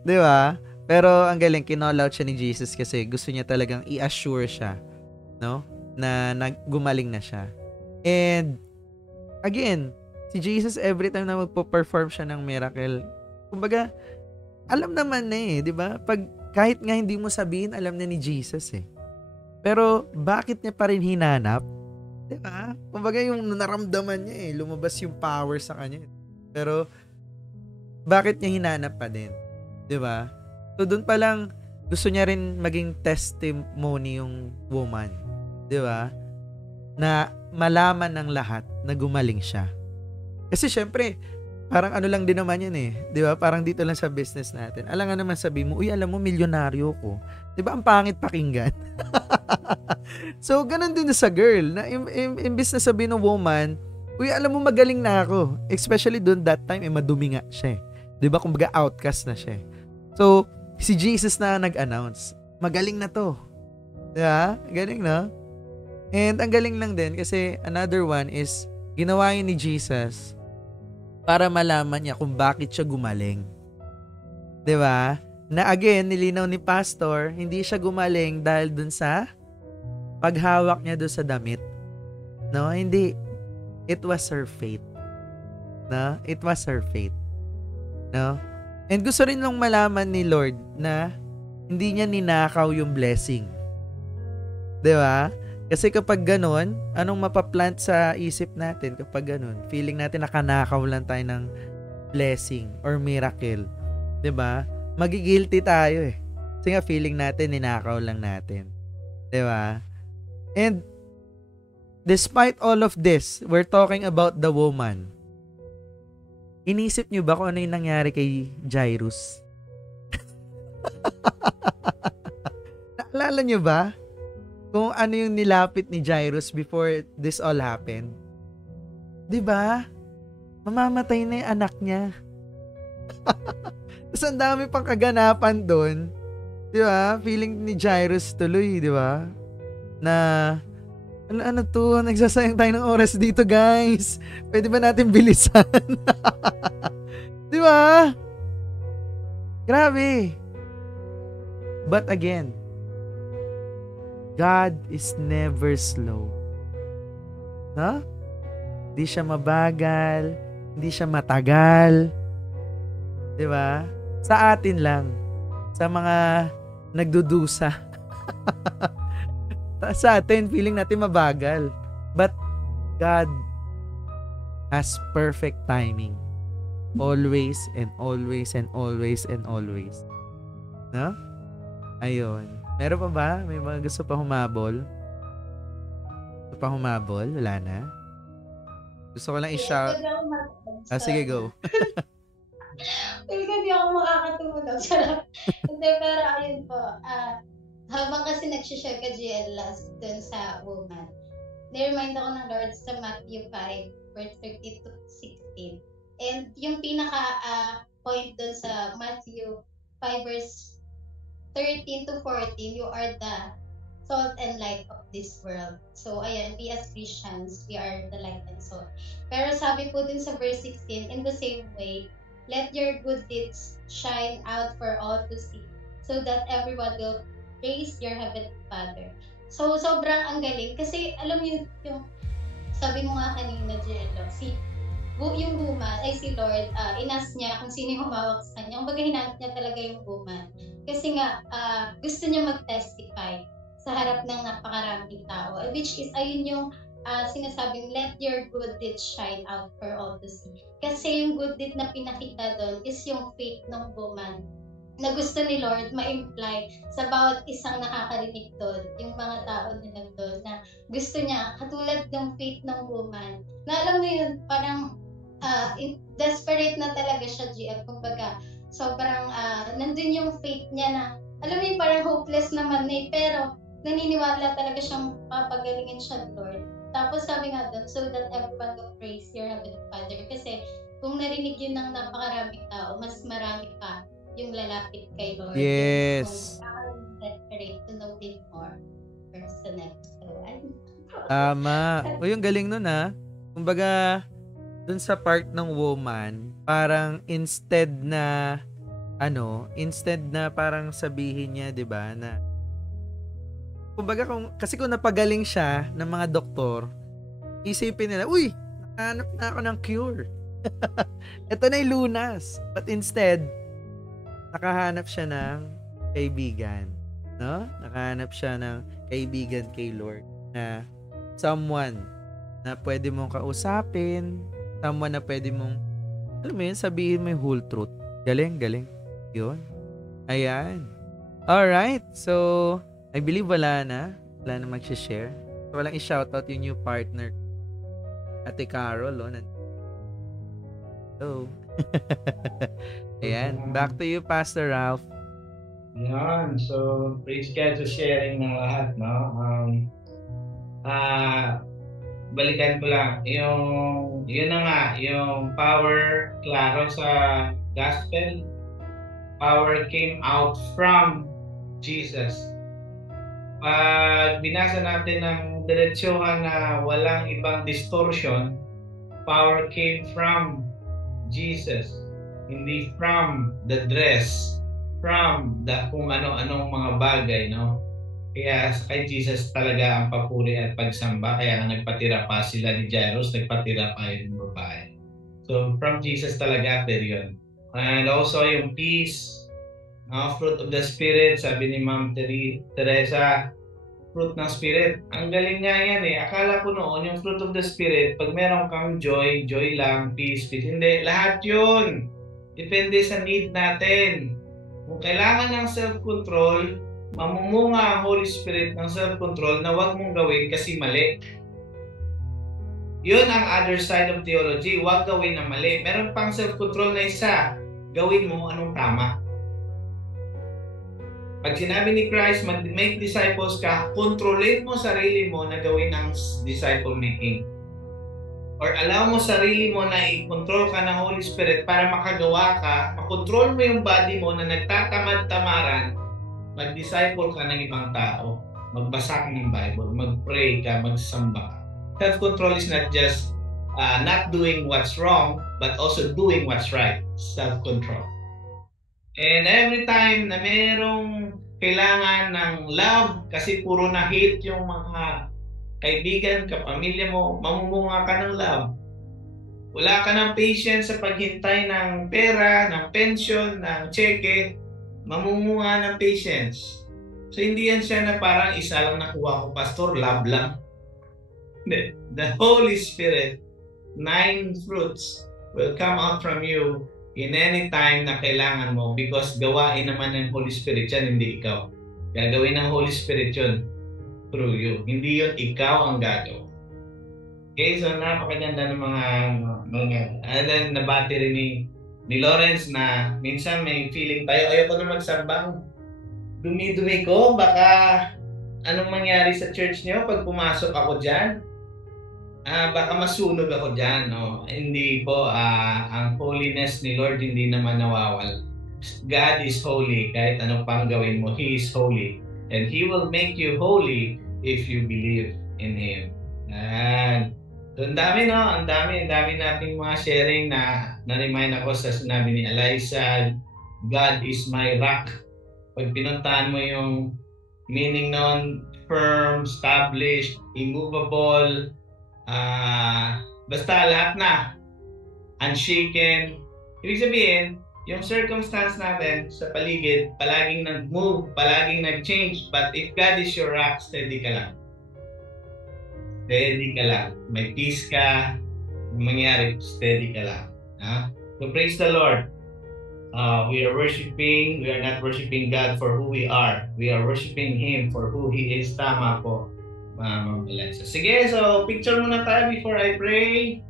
'Di ba? Pero ang galing, kinall out siya ni Jesus kasi gusto niya talagang i-assure siya, no? Na gumaling na siya. And again, si Jesus every time na magpo-perform siya ng miracle, kumbaga alam naman na eh, 'di ba? Kahit nga hindi mo sabihin, alam na ni Jesus eh. Pero bakit niya pa rin hinanap? 'Di ba? Kumbaga yung naramdaman niya eh, lumabas yung power sa kanya. Pero bakit niya hinanap pa din? 'Di ba? So doon pa lang gusto niya rin maging testimony yung woman, 'di ba? Na malaman ng lahat na gumaling siya. Kasi syempre, parang ano lang din naman yan eh. Di ba? Parang dito lang sa business natin. Alam nga naman sabi mo, uy, alam mo, milyonaryo ko. Di ba? Ang pangit pakinggan. So, ganun din sa girl. Na imbis na sabi ng woman, uy, alam mo, magaling na ako. Especially doon that time, madumi nga siya eh. Di ba? Kumbaga outcast na siya eh. So, si Jesus na nag-announce, magaling na to. Di ba? Galing na. And ang galing lang din kasi another one is, ginawa yun ni Jesus para malaman niya kung bakit siya gumaling. 'Di ba? Na again, nilinaw ni pastor, hindi siya gumaling dahil dun sa paghawak niya dun sa damit. No, hindi. It was her faith. No? It was her faith. No? And gusto rin nung malaman ni Lord na hindi niya ninakaw yung blessing. 'Di ba? Kasi kapag ganun, anong mapaplant sa isip natin kapag ganun? Feeling natin nakanakaw lang tayo ng blessing or miracle. 'Di ba? Magigilty tayo eh. Kasi nga feeling natin ninakaw lang natin. 'Di ba? And despite all of this, we're talking about the woman. Inisip niyo ba kung ano yung nangyari kay Jairus? Naalala niyo ba? Kung ano yung nilapit ni Jairus before this all happened. 'Di ba? Mamamatay na yung anak niya. Tapos ang dami pang kaganapan doon. 'Di ba? Feeling ni Jairus tuloy, 'di ba? Na ano to, nagsasayang tayo ng oras dito, guys. Pwede ba natin bilisan? 'Di ba? Grabe. But again, God is never slow. No? Hindi siya mabagal, hindi siya matagal. 'Di ba? Sa atin lang, sa mga nagdudusa. Sa atin, feeling natin mabagal. But God has perfect timing. Always and always and always and always. No? Ayun. Meron pa ba? May mga gusto pa humabol? Gusto pa humabol? Wala na? Gusto ko lang i-shout. Sige, go. Hindi ako makakatulog. Hindi, pero ayun po. Habang kasi nag-share ka, GL, last dun sa woman, niremind ako ng Lord sa Matthew 5, verse 30 to 16. And yung pinaka point dun sa Matthew 5, verse 13 to 14, you are the salt and light of this world. So, ayan, we as Christians, we are the light and salt. Pero sabi po dun sa verse 16, in the same way, let your good deeds shine out for all to see, so that everyone will praise your heavenly Father. So, sobrang ang galing. Kasi, alam mo yung sabi mo nga kanina, Jello, yung woman, ay si Lord, inas niya kung sino yung humawak sa kanya. Kumbaga, hinanap niya talaga yung woman. Kasi nga, gusto niya mag-testify sa harap ng napakaraming tao. Which is, ayun yung sinasabing, let your good deeds shine out for all to see. Kasi yung good deed na pinakita doon is yung faith ng woman na gusto ni Lord ma-imply sa bawat isang nakakarinig doon, yung mga tao na nandun, na gusto niya, katulad ng faith ng woman, na alam mo yun, parang desperate na talaga siya, GF. Kumbaga, sobrang nandun yung faith niya na, alam mo yun, parang hopeless naman na pero naniniwala talaga siyang papagalingin siya, Lord. Tapos sabi nga doon, so that everyone will praise your heavenly Father. Kasi kung narinig yun ng napakaraming tao, mas marami pa yung lalapit kay Lord. Yes. Yung desperate to know Him more personal. So, Tama. O yung galing nun Kumbaga, dun sa part ng woman, parang instead na parang sabihin niya, 'di ba, na kumbaga kasi kung napagaling siya ng mga doktor, isipin nila, uy, nakahanap na ako ng cure. Ito na yung lunas. But instead, nakahanap siya ng kaibigan, no? Nakahanap siya ng kaibigan kay Lord, na someone na pwede mong kausapin, someone na pwede mong, alam mo yun, sabihin mo yung whole truth. Galing. Yun. Ayan. Alright. So, I believe wala na mag-share. So, walang i-shoutout yung new partner. Ate Carol, Hello. Ayan. Back to you, Pastor Ralph. Yan. So, praise God to sharing ng lahat, no? Balikan ko lang. Yun na nga, yung power, klaro sa gospel. Power came out from Jesus. Pag binasa natin ng diretsuhan na walang ibang distortion, power came from Jesus. Hindi from the dress, from the kung ano-anong mga bagay, no? Kaya kay Jesus talaga ang papuri at pagsamba. Kaya nagpatira pa sila ni Jairus, nagpatira pa yung babae. So, from Jesus talaga, period. And also yung peace, fruit of the Spirit, sabi ni Ma'am Teresa, fruit ng Spirit. Ang galing nga yan Akala ko noon, yung fruit of the Spirit, pag meron kang joy lang, peace. Hindi, lahat yun. Depende sa need natin. Kung kailangan ng self-control, mamumunga ang Holy Spirit ng self-control na huwag mong gawin kasi mali. Yun ang other side of theology. Huwag gawin na mali. Meron pang self-control na isa. Gawin mo anong tama. Pag sinabi ni Christ, mag-make disciples ka, kontrolin mo sarili mo na gawin ang disciple making. Or allow mo sarili mo na i-control ka ng Holy Spirit para makagawa ka, makontrol mo yung body mo na nagtatamad-tamaran, mag-disciple ka ng ibang tao, magbasa ka ng Bible, mag-pray ka, magsamba ka. Self-control is not just not doing what's wrong, but also doing what's right. Self-control. And every time na merong kailangan ng love, kasi puro na hate yung mga kaibigan, kapamilya mo, mamumunga ka ng love. Wala ka ng patience sa paghintay ng pera, ng pension, ng cheque, mamumunga ng patience. So hindi yan siya na parang isa lang nakuha ko, pastor, love lang. The Holy Spirit, 9 fruits will come out from you in any time na kailangan mo, because gawain naman ng Holy Spirit yan, hindi ikaw. Gagawin ng Holy Spirit yun through you. Hindi yun ikaw ang gagawa. Okay, so napakaganda ng mga and then nabati rin ni Lawrence na minsan may feeling tayo, ayoko na magsambang. Dumi-dumi ko, baka anong mangyari sa church niyo pag pumasok ako dyan? Baka masunog ako dyan. No? Hindi po, ang holiness ni Lord hindi naman nawawala. God is holy. Kahit anong pang gawin mo, He is holy. And He will make you holy if you believe in Him. And so, ang dami, no? Ang dami nating mga sharing na na-remind ako sa sinabi ni Eliza, God is my rock. Pag pinuntahan mo yung meaning nun, firm, established, immovable, basta lahat na, unshaken. Ibig sabihin, yung circumstance natin sa paligid, palaging nag-move, palaging nag-change. But if God is your rock, steady ka lang. Steady ka lang. May peace ka. Kung mangyari, steady ka lang. So praise the Lord. We are not worshiping God for who we are. We are worshiping Him for who He is. Tama po, Ma'am Eliza. Sige, so picture muna tayo before I pray.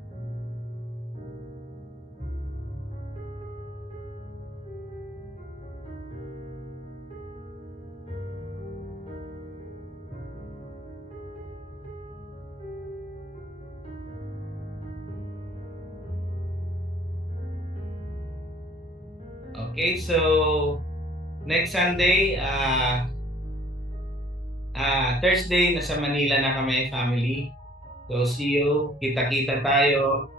Okay, so next Sunday, Thursday, nasa Manila na kami, family. So see you, kita-kita tayo.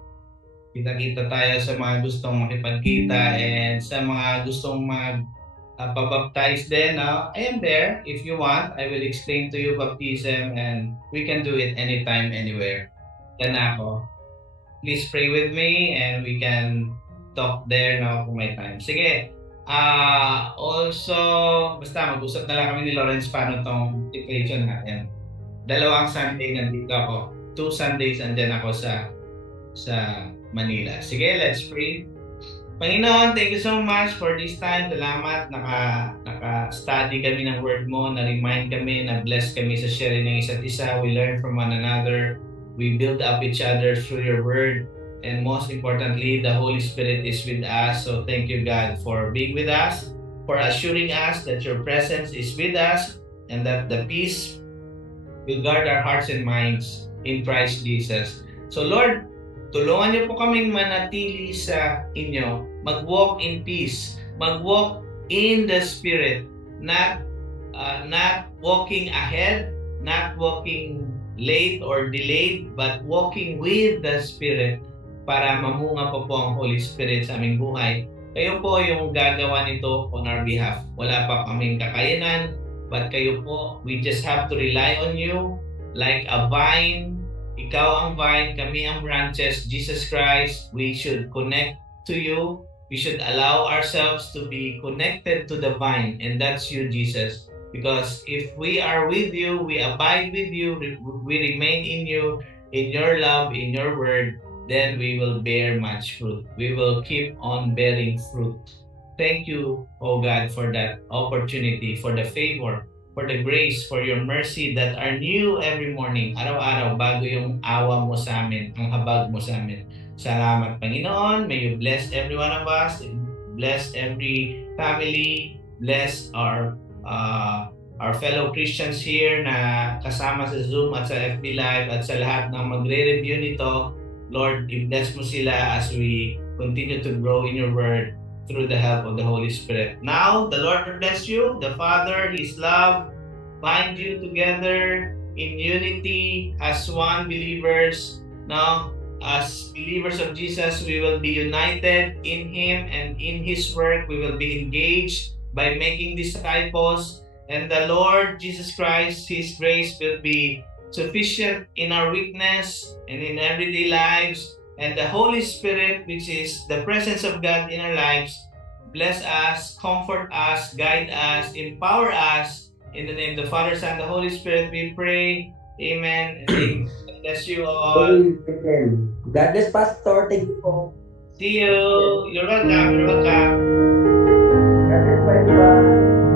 Kita-kita tayo sa mga gustong makipagkita and sa mga gustong mag-pabaptize din. I am there. If you want, I will explain to you baptism and we can do it anytime, anywhere. Yan ako. Please pray with me and we can talk there now kung may time. Sige. Also, basta mag-usap na lang kami ni Lawrence paano tong equation natin. 2 Sunday nandito ako. 2 Sundays andyan ako sa Manila. Sige, let's pray. Panginoon, thank you so much for this time. Salamat. Naka-study kami ng word mo. Na-remind kami, na-bless kami sa sharing ng isa't isa. We learn from one another. We build up each other through your word. And most importantly, the Holy Spirit is with us. So thank you, God, for being with us, for assuring us that your presence is with us, and that the peace will guard our hearts and minds in Christ Jesus. So Lord, tulungan niyo po kaming manatili sa inyo. Mag-walk in peace. Mag-walk in the Spirit. Not walking ahead, not walking late or delayed, but walking with the Spirit para mamunga po ang Holy Spirit sa aming buhay. Kayo po yung gagawa nito on our behalf. Wala pa kaming kakayanan, but kayo po, we just have to rely on you like a vine. Ikaw ang vine, kami ang branches, Jesus Christ. We should connect to you. We should allow ourselves to be connected to the vine, and that's you, Jesus. Because if we are with you, we abide with you, we remain in you, in your love, in your word, then we will bear much fruit. We will keep on bearing fruit. Thank you, O God, for that opportunity, for the favor, for the grace, for your mercy that are new every morning. Araw-araw, bago yung awa mo sa amin, ang habag mo sa amin. Salamat, Panginoon. May you bless every one of us. Bless every family. Bless our fellow Christians here na kasama sa Zoom at sa FB Live at sa lahat ng magre-review nito. Lord, i-bless mo sila as we continue to grow in your word through the help of the Holy Spirit. Now, the Lord bless you, the Father, His love, bind you together in unity as one believers. Now, as believers of Jesus, we will be united in Him and in His work. We will be engaged by making disciples. And the Lord Jesus Christ, His grace will be sufficient in our weakness and in everyday lives, and the Holy Spirit, which is the presence of God in our lives, bless us, comfort us, guide us, empower us. In the name of the Father, Son, and the Holy Spirit, we pray. Amen. And God bless you all. Amen. God bless, Pastor. Thank you po. See you. You're welcome. You're welcome. God bless, everyone.